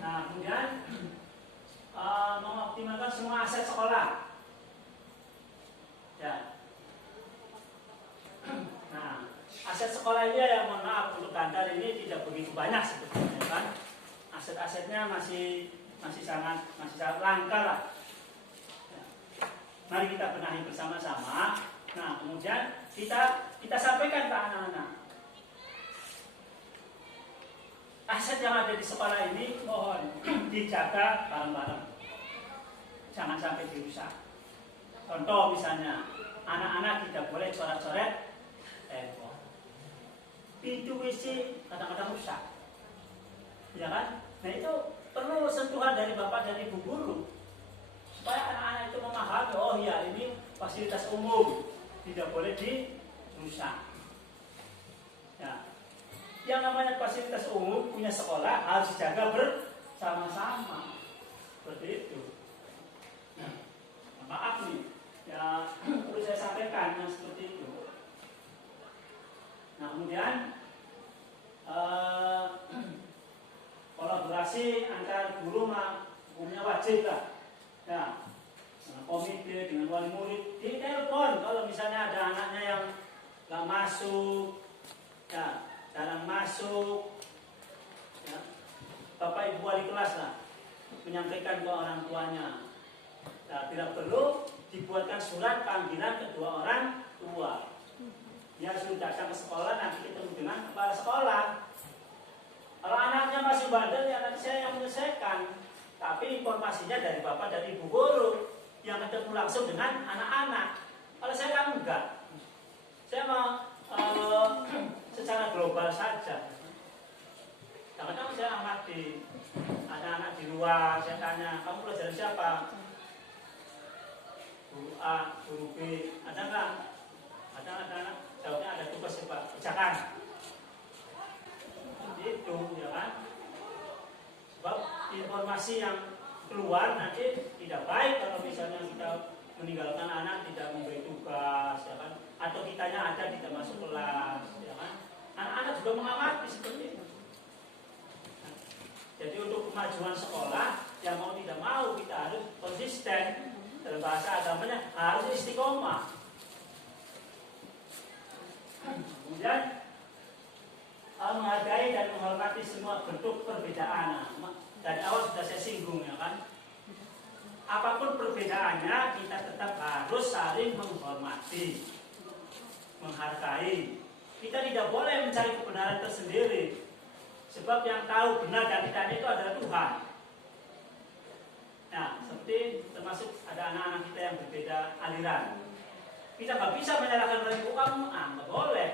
Nah kemudian mengoptimalkan semua aset sekolah. Ya. Nah, aset sekolah ini yang mohon maaf untuk Bantar ini tidak begitu banyak sebetulnya kan. Aset-asetnya masih sangat langka lah. Ya. Mari kita benahi bersama-sama. Nah, kemudian kita sampaikan ke anak-anak. Aset yang ada di sekolah ini mohon dijaga bareng-bareng. Jangan sampai dirusak. Contoh misalnya, anak-anak tidak boleh coret-coret tembok. Pintu WC kadang-kadang rusak, ya kan? Nah itu perlu sentuhan dari bapak dan ibu guru supaya anak-anak itu memahami, oh ya ini fasilitas umum, tidak boleh dirusak. yang namanya fasilitas umum punya sekolah harus dijaga bersama-sama. Seperti itu. Nah, maaf nih, ya perlu saya sampaikan yang seperti itu. Nah, kemudian kolaborasi antar guru hukumnya wajib lah. Ya, dengan komite, dengan wali murid, ditelepon kalau misalnya ada anaknya yang nggak masuk, ya, jarang masuk, ya, bapak ibu wali kelas lah menyampaikan ke orang tuanya. Nah, tidak perlu dibuatkan surat panggilan kedua orang tua. Dia sudah datang ke sekolah, nanti ketemu dengan kepala sekolah. Kalau anaknya masih bandel, ya nanti saya yang menyelesaikan. Tapi informasinya dari bapak dan ibu guru yang ketemu langsung dengan anak-anak. Kalau saya kan enggak. Saya mau secara global saja. Kadang-kadang saya amati anak-anak di luar, saya tanya, kamu belajar siapa? Guru A, guru B, ada nggak? Ada anak-anak, jawabnya ada tugas Pak, kerjakan. Itu, ya kan? Sebab informasi yang keluar nanti tidak baik kalau misalnya kita meninggalkan anak tidak memberi tugas, ya kan? Atau kitanya ada tidak masuk kelas, ya kan? Anak-anak juga mengamati seperti itu. Nah, jadi untuk kemajuan sekolah, yang mau tidak mau kita harus konsisten. Dalam bahasa agamanya harus istiqomah. Kemudian menghargai dan menghormati semua bentuk perbedaan. Dari awal sudah saya singgung, ya kan? Apapun perbedaannya, kita tetap harus saling menghormati, menghargai. Kita tidak boleh mencari kebenaran tersendiri, sebab yang tahu benar dan tidaknya itu adalah Tuhan. Nah, seperti termasuk ada anak-anak kita yang berbeda aliran. Kita nggak bisa menyalahkan mereka, kamu nggak boleh.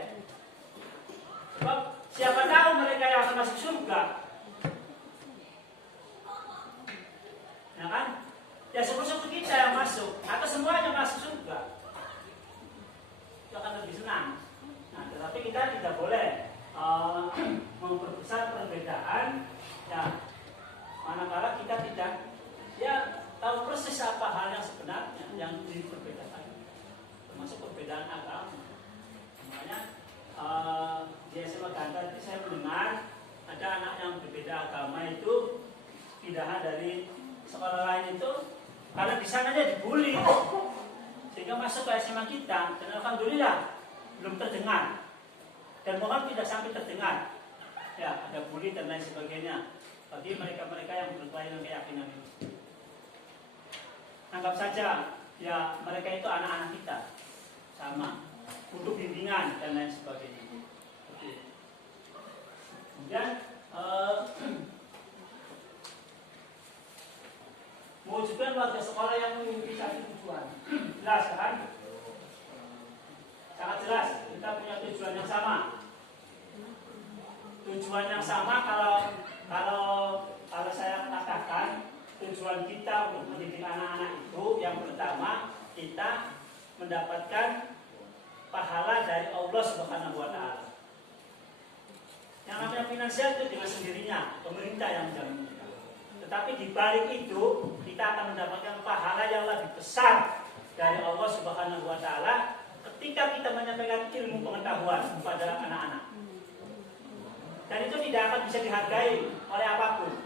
Sebab siapa tahu mereka yang akan masuk surga. Ya kan? Ya syukur-syukur kita yang masuk, atau semuanya masuk surga. Itu akan lebih senang. Nah, tetapi kita tidak boleh memperbesar perbedaan. Ya, manakala kita tidak tahu persis apa hal yang sebenarnya yang diperbedakan, termasuk perbedaan agama. Makanya di SMA Gantar itu saya mendengar ada anak yang berbeda agama itu pindahan dari sekolah lain itu karena di sana dia dibully sehingga masuk ke SMA kita, dan alhamdulillah belum terdengar dan mohon tidak sampai terdengar ya ada bully dan lain sebagainya bagi mereka-mereka yang berkelahi keyakinan itu. Anggap saja ya mereka itu anak-anak kita sama untuk bimbingan dan lain sebagainya. Kemudian mewujudkan warga sekolah yang memiliki satu tujuan. Jelas kan? Sangat jelas, kita punya tujuan yang sama. Tujuan yang sama kalau saya katakan tujuan kita untuk mendidik anak-anak itu yang pertama kita mendapatkan pahala dari Allah Subhanahu wa taala. Yang namanya finansial itu dengan sendirinya pemerintah yang menjamin. Tetapi di balik itu kita akan mendapatkan pahala yang lebih besar dari Allah Subhanahu wa taala ketika kita menyampaikan ilmu pengetahuan kepada anak-anak. Dan itu tidak akan bisa dihargai oleh apapun.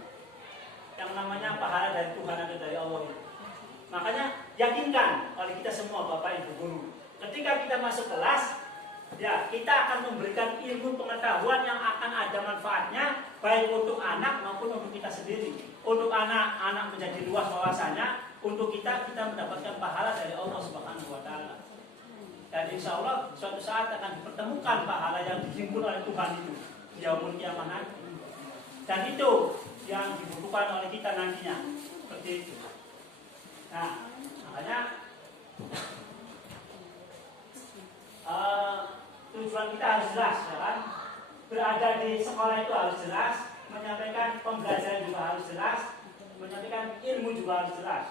Yang namanya pahala dari Tuhan atau dari Allah itu. Makanya yakinkan oleh kita semua Bapak Ibu guru, ketika kita masuk kelas, ya kita akan memberikan ilmu pengetahuan yang akan ada manfaatnya baik untuk anak maupun untuk kita sendiri. Untuk anak menjadi luas wawasannya, untuk kita mendapatkan pahala dari Allah Subhanahu wa taala. Dan insya Allah suatu saat akan dipertemukan pahala yang dihimpun oleh Tuhan itu di yaumul kiamah nanti. Dan itu yang dibutuhkan oleh kita nantinya. Seperti itu. Nah, makanya tujuan kita harus jelas, ya kan? Berada di sekolah itu harus jelas, menyampaikan pembelajaran juga harus jelas, menyampaikan ilmu juga harus jelas.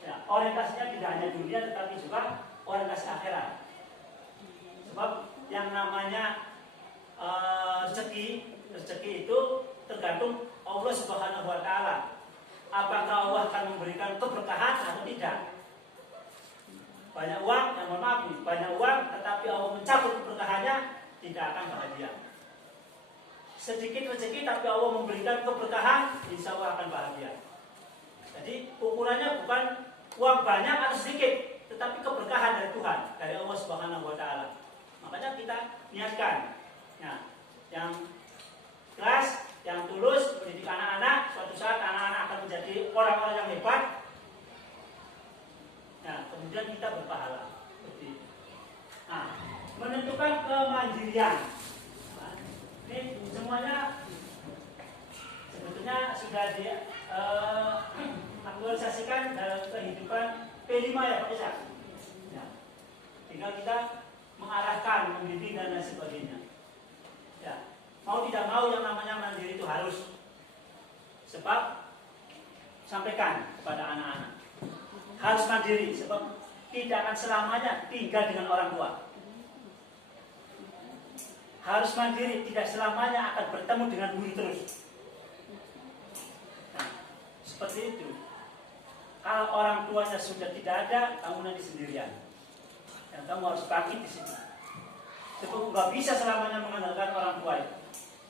Ya, orientasinya tidak hanya dunia, tetapi juga orientasi akhirat. Sebab yang namanya rezeki itu tergantung Allah Subhanahu wa taala. Apakah Allah akan memberikan keberkahan atau tidak? Banyak uang, yang mohon maaf nih, banyak uang tetapi Allah mencabut keberkahannya, tidak akan bahagia. Sedikit rezeki tapi Allah memberikan keberkahan, insya Allah akan bahagia. Jadi ukurannya bukan uang banyak atau sedikit, tetapi keberkahan dari Tuhan, dari Allah Subhanahu wa taala. Makanya kita niatkan. Nah, yang keras, yang tulus mendidik anak-anak, suatu saat anak-anak akan menjadi orang-orang yang hebat. Nah, kemudian kita berpahala. Nah, menentukan kemandirian. Nah, ini semuanya sebetulnya sudah diaktualisasikan dalam kehidupan P5 ya Pak Desa. Ya. Tinggal kita mengarahkan, membimbing dan lain sebagainya. Ya. Mau tidak mau yang namanya mandiri itu harus. Sebab sampaikan kepada anak-anak. Harus mandiri sebab tidak akan selamanya tinggal dengan orang tua. Harus mandiri, tidak selamanya akan bertemu dengan guru terus. Nah, seperti itu. Kalau orang tuanya sudah tidak ada, kamu nanti sendirian. Dan kamu harus bangkit di situ. Sebab nggak bisa selamanya mengandalkan orang tua itu.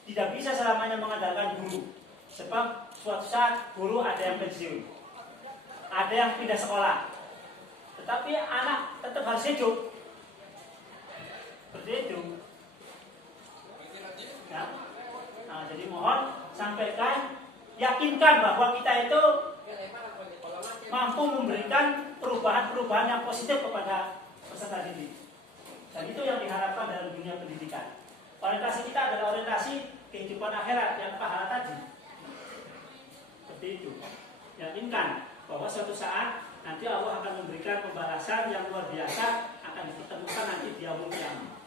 Tidak bisa selamanya mengandalkan guru. Sebab suatu saat guru ada yang pensiun, ada yang pindah sekolah. Tetapi anak tetap harus hidup. Seperti itu. Ya. Nah, jadi mohon sampaikan, yakinkan bahwa kita itu mampu memberikan perubahan-perubahan yang positif kepada peserta didik. Dan itu yang diharapkan dalam dunia pendidikan. Orientasi kita adalah orientasi kehidupan akhirat yang pahala tadi. Seperti itu. Yakinkan bahwa suatu saat nanti Allah akan memberikan pembalasan yang luar biasa, akan dipertemukan nanti di yaumul qiyamah.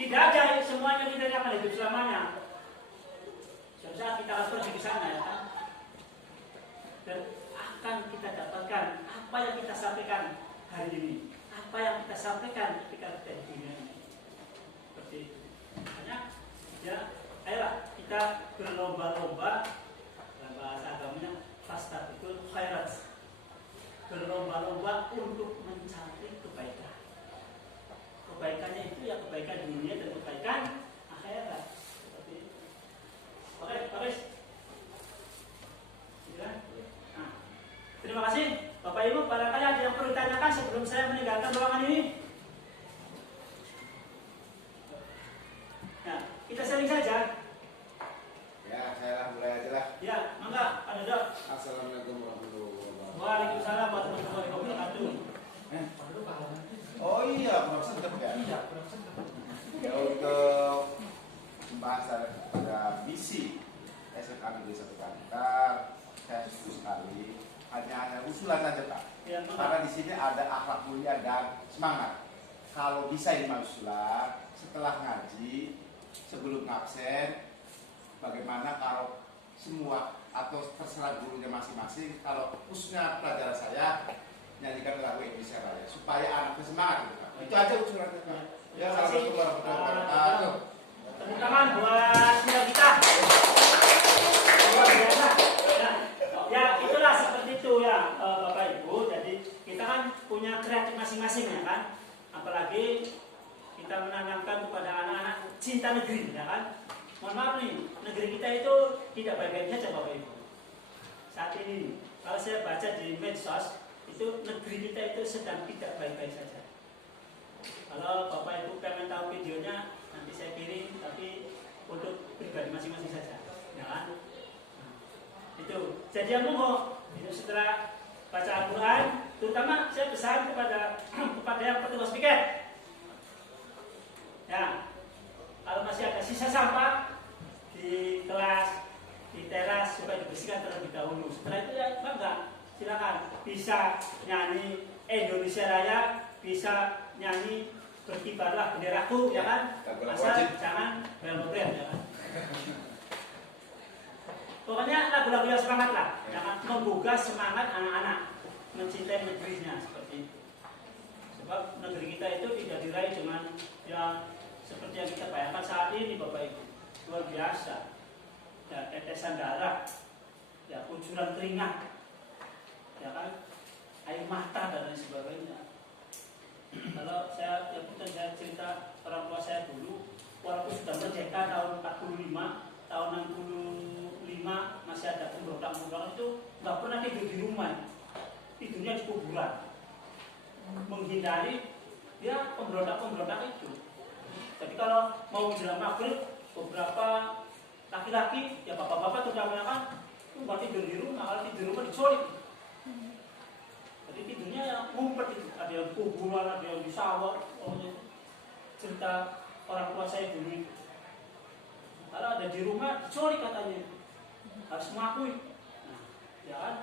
Tidak aja semuanya kita akan hidup selamanya. Suatu saat kita harus pergi ke sana, ya kan? Dan akan kita dapatkan apa yang kita sampaikan hari ini, apa yang kita sampaikan ketika kita di dunia ini. Seperti itu. Makanya, ya, ayolah kita berlomba-lomba, dalam bahasa agamanya fastabiqul khairat, berlomba-lomba untuk mencari kebaikan. Kebaikannya itu ya kebaikan dunia dan kebaikan akhirat. Seperti itu. Oke, Pak Ris. Nah, terima kasih Bapak Ibu. Barangkali ada yang perlu ditanyakan sebelum saya meninggalkan ruangan ini. Nah, kita sharing saja. Ya, saya mulai aja lah. Ya, mangga, Pak Dodo. Assalamualaikum warahmatullahi wabarakatuh. Waalaikumsalam warahmatullahi wabarakatuh. Oh iya, kurang sedap ya. Iya, kurang sedap. Ya, untuk pembahasan pada misi SMA Negeri 1 Kantar, saya setuju sekali. Hanya usulan saja Pak. Ya, Karena di sini ada akhlak mulia dan semangat. Kalau bisa ini usulan setelah ngaji, sebelum absen, bagaimana kalau semua atau terserah gurunya masing-masing, kalau khususnya pelajaran saya nyanyikan lagu Indonesia Raya supaya anaknya semangat gitu Pak. Itu aja usulannya Pak. Ya, assalamualaikum warahmatullahi wabarakatuh. Tepuk tangan buat senior kita. Luar biasa. Ya, itulah seperti itu ya Bapak Ibu. Jadi kita kan punya kreatif masing-masing ya kan. Apalagi kita menanamkan kepada anak-anak cinta negeri ya kan. Mohon maaf nih, negeri kita itu tidak baik-baik saja Bapak Ibu. Saat ini kalau saya baca di medsos itu negeri kita itu sedang tidak baik-baik saja. Kalau Bapak Ibu pengen tahu videonya nanti saya kirim, tapi untuk pribadi masing-masing saja, ya kan? Nah, itu. Jadi yang monggo itu setelah baca Al-Quran, terutama saya pesan kepada yang petugas piket. Ya, kalau masih ada sisa sampah di kelas, di teras supaya dibersihkan terlebih dahulu. Setelah itu ya enggak, silakan bisa nyanyi Indonesia Raya, bisa nyanyi berkibarlah benderaku ya kan, asal jangan bel-bel ya kan. Pokoknya lagu-lagu yang semangat lah, jangan menggugah semangat anak-anak mencintai negerinya seperti itu. Sebab negeri kita itu tidak diraih dengan yang seperti yang kita bayangkan saat ini Bapak Ibu, luar biasa. Ya, tetesan darah, ya kucuran keringat, ya kan, air mata dan lain sebagainya. Kalau saya cerita orang tua saya dulu, walaupun sudah merdeka tahun 45, tahun 65 masih ada pemberontak-pemberontak itu nggak pernah tidur di rumah, tidurnya di kuburan, menghindari ya pemberontak-pemberontak itu. Jadi kalau mau menjelang maghrib, beberapa laki-laki, ya bapak-bapak terutama kan, nggak tidur di rumah, kalau tidur di rumah diculik. Jadi tidurnya ya ngumpet itu, ada yang kuburan, ada yang di sawah. Cerita orang tua saya dulu itu. Kalau ada di rumah diculik katanya, harus mengakui. Nah, ya kan?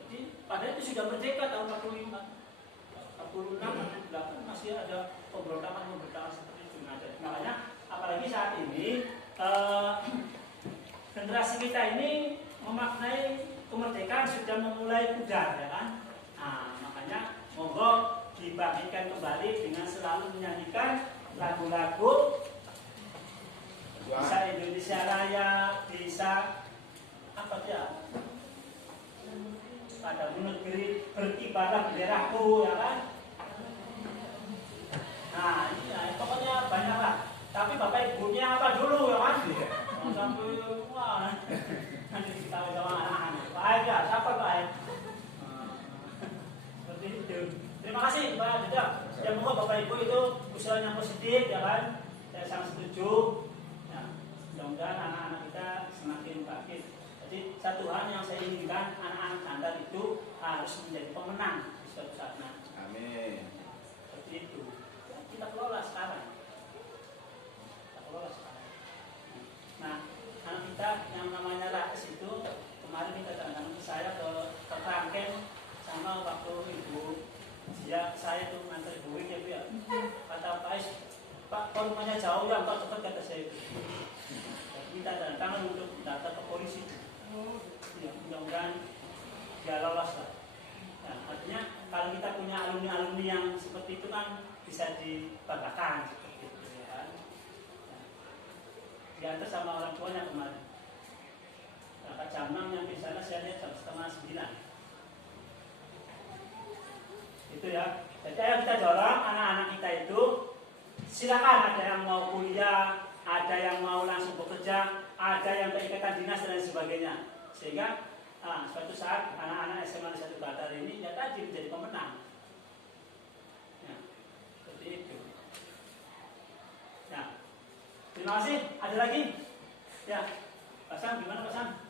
Jadi padahal itu sudah merdeka tahun 45, 46, masih ada pemberontakan seperti itu. Nah, makanya apalagi saat ini generasi kita ini memaknai kemerdekaan sudah memulai pudar, ya kan? Nah, makanya monggo dibagikan kembali dengan selalu menyanyikan lagu-lagu bisa Indonesia Raya, bisa apa ya? Pada negeri berkibarlah benderaku, ya kan? Nah, ini ya, pokoknya banyak lah. Tapi bapak ibunya apa dulu, ya kan? Sampai wah, nanti kita sama anak-anak. Baik ya, siapa baik? Seperti itu. Terima kasih Mbak Deda. Ya moga bapak ibu itu usulan yang positif, ya kan? Saya sangat setuju. Ya, mudah-mudahan anak-anak kita semakin bangkit. Jadi satu hal yang saya inginkan, anak-anak sandal itu harus menjadi pemenang di suatu saat nanti. Amin. Seperti itu. Ya, kita kelola sekarang. Nah, anak kita yang namanya Raes itu kemarin minta datang ke saya ke Kerangken sama waktu ibu saya tuh nganter ibu ya Bu ya. Kata Pak Is, Pak kok rumahnya jauh ya, Pak cepat kata saya itu. Minta datang untuk daftar ke polisi. Ya, mudah-mudahan dia lolos lah. Nah, artinya kalau kita punya alumni-alumni yang seperti itu kan bisa dibanggakan seperti itu ya kan. Diantar sama orang tuanya kemarin. Kakak jam 6 yang di sana saya lihat jam 8:30. Itu ya. Jadi ayo kita dorong anak-anak kita itu. Silakan, ada yang mau kuliah, ada yang mau langsung bekerja, ada yang keikatan dinas dan sebagainya. Sehingga suatu saat anak-anak SMA Negeri 1 Batar ini ya tadi menjadi pemenang. Ya, seperti itu. Nah, terima kasih. Ada lagi? Ya, Pak Sam, gimana Pak Sam?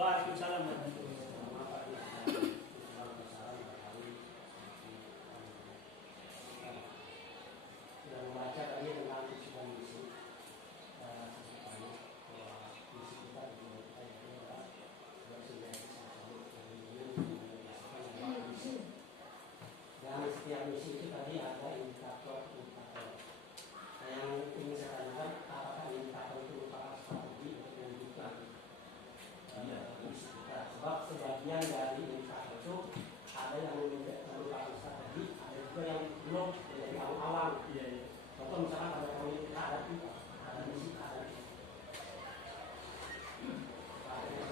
Waalaikumsalam warahmatullahi wabarakatuh. Sudah membaca tadi tentang visi dan misi, dan kita itu adalah dan setiap misi itu tadi ada indikator. Yang ingin saya tanyakan, apakah indikator itu merupakan strategi untuk menunjukkan misi kita? Sebab sebagian dari indikator itu ada yang merupakan strategi, ada juga yang belum menjadi awal-awal. Contoh misalkan pada tahun ini kita ada misi, ada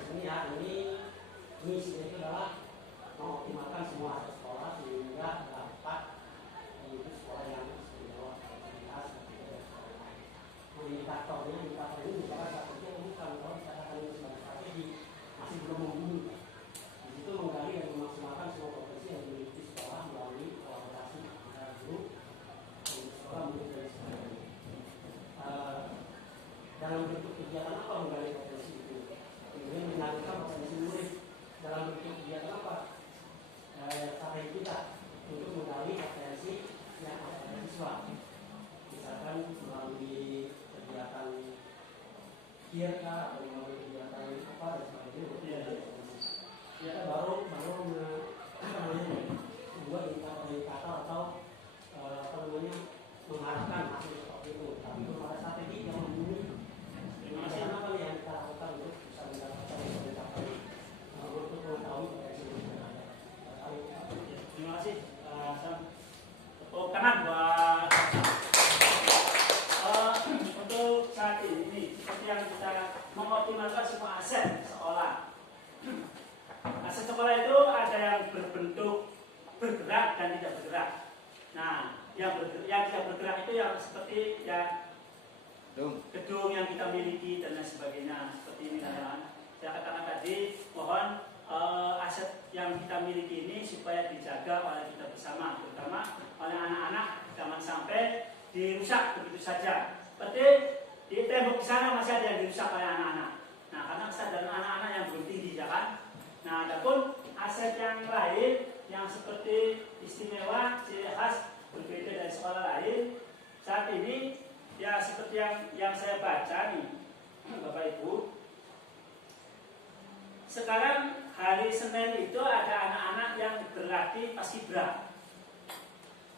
ini ya, ini misi itu adalah mengoptimalkan semua aspek sekolah sehingga dapat mengikuti sekolah yang istimewa, aktivitas, indikator ini merupakan strategi yang bukan, kalau dikatakan ini sebagai strategi masih belum mumpuni. Di situ menggali dan memaksimalkan semua potensi yang dimiliki sekolah melalui kolaborasi antara guru dan sekolah murid dan sebagainya. Dalam bentuk kegiatan apa menggali potensi itu? Kemudian menarikkan potensi murid dalam bentuk kegiatan apa? Strategi kita untuk menggali potensi yang ada pada siswa. Misalkan melalui kegiatan kirka atau melalui kegiatan apa dan sebagainya. Kita baru membuat indikator atau mengharapkan hasil seperti itu. Tapi belum ada strategi yang mumpuni. Bagaimana apa yang kita lakukan untuk bisa mendapatkan indikator untuk mengetahui potensi yang ada. Terima kasih. Tepuk tangan buat yang kita mengoptimalkan semua aset sekolah. Aset sekolah itu ada yang berbentuk bergerak dan tidak bergerak. Nah, yang tidak bergerak itu yang seperti ya gedung yang kita miliki dan lain sebagainya. Seperti ini kan. Saya katakan tadi, mohon aset yang kita miliki ini supaya dijaga oleh kita bersama, terutama oleh anak-anak, jangan sampai dirusak begitu saja. Seperti di tembok di sana masih ada yang dirusak oleh anak-anak. Nah, karena kesadaran anak-anak yang belum tinggi, ya kan? Nah, adapun aset yang lain yang seperti istimewa, ciri khas berbeda dari sekolah lain, saat ini ya seperti yang saya baca nih, Bapak Ibu. Sekarang hari Senin itu ada anak-anak yang berlatih paskibra.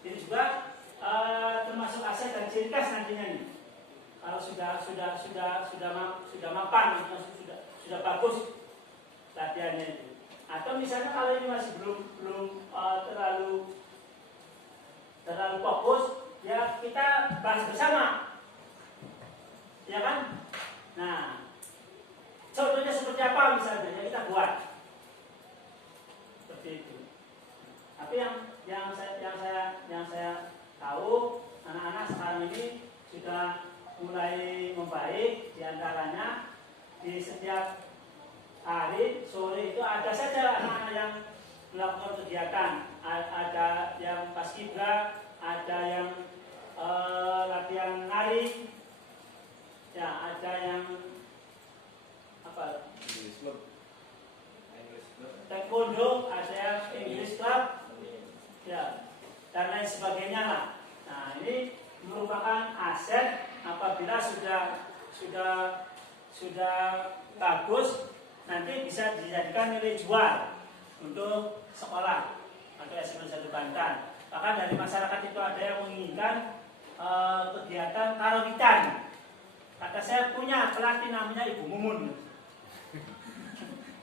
Ini juga termasuk aset dan ciri khas nantinya nih. Kalau sudah mapan, sudah bagus latihannya itu. Atau misalnya kalau ini masih belum terlalu fokus, ya kita bahas bersama, ya kan? Nah, contohnya seperti apa misalnya, ya kita buat seperti itu. Tapi yang saya tahu, anak-anak sekarang ini sudah mulai membaik. Diantaranya di setiap hari sore itu ada saja anak-anak yang melakukan kegiatan. Ada yang paskibra, ada yang latihan nari, ya ada yang apa? Taekwondo, ada yang English club, ya dan lain sebagainya lah. Nah, ini merupakan aset apabila sudah bagus, nanti bisa dijadikan nilai jual untuk sekolah atau SMA 1 Banten. Bahkan dari masyarakat itu ada yang menginginkan kegiatan karawitan. Kata saya punya pelatih namanya Ibu Mumun.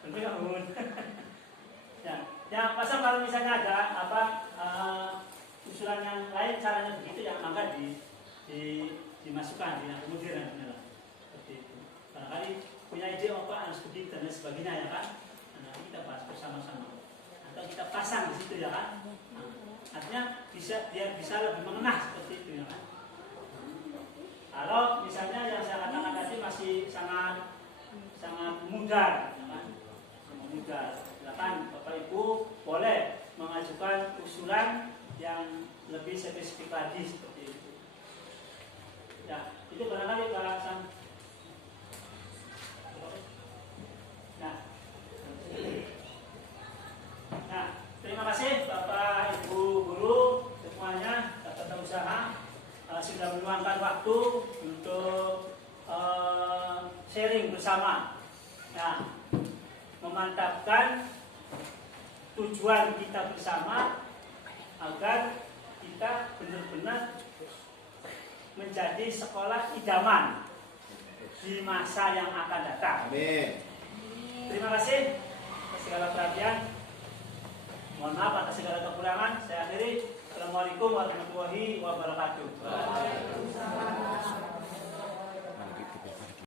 Tentu Ibu Mumun. Ya, pasal kalau misalnya ada usulan yang lain caranya begitu, ya maka dimasukkan, diakomodir nantinya. Seperti itu. Barangkali punya ide apa harus begitu dan sebagainya, ya kan? Nah, kita bahas bersama-sama. Atau kita pasang di situ, ya kan? Nah, artinya biar bisa lebih mengenah seperti itu, ya kan? Kalau misalnya yang saya katakan tadi masih sangat mudah, ya kan? Sangat mudah. Silakan Bapak Ibu boleh mengajukan usulan yang lebih spesifik lagi seperti itu. Ya, itu barangkali bahasan. Nah, terima kasih Bapak Ibu guru semuanya, tata usaha sudah meluangkan waktu untuk sharing bersama. Nah, memantapkan tujuan kita bersama agar kita benar-benar menjadi sekolah idaman di masa yang akan datang. Amin. Terima kasih atas segala perhatian. Mohon maaf atas segala kekurangan. Saya akhiri. Assalamualaikum warahmatullahi wabarakatuh.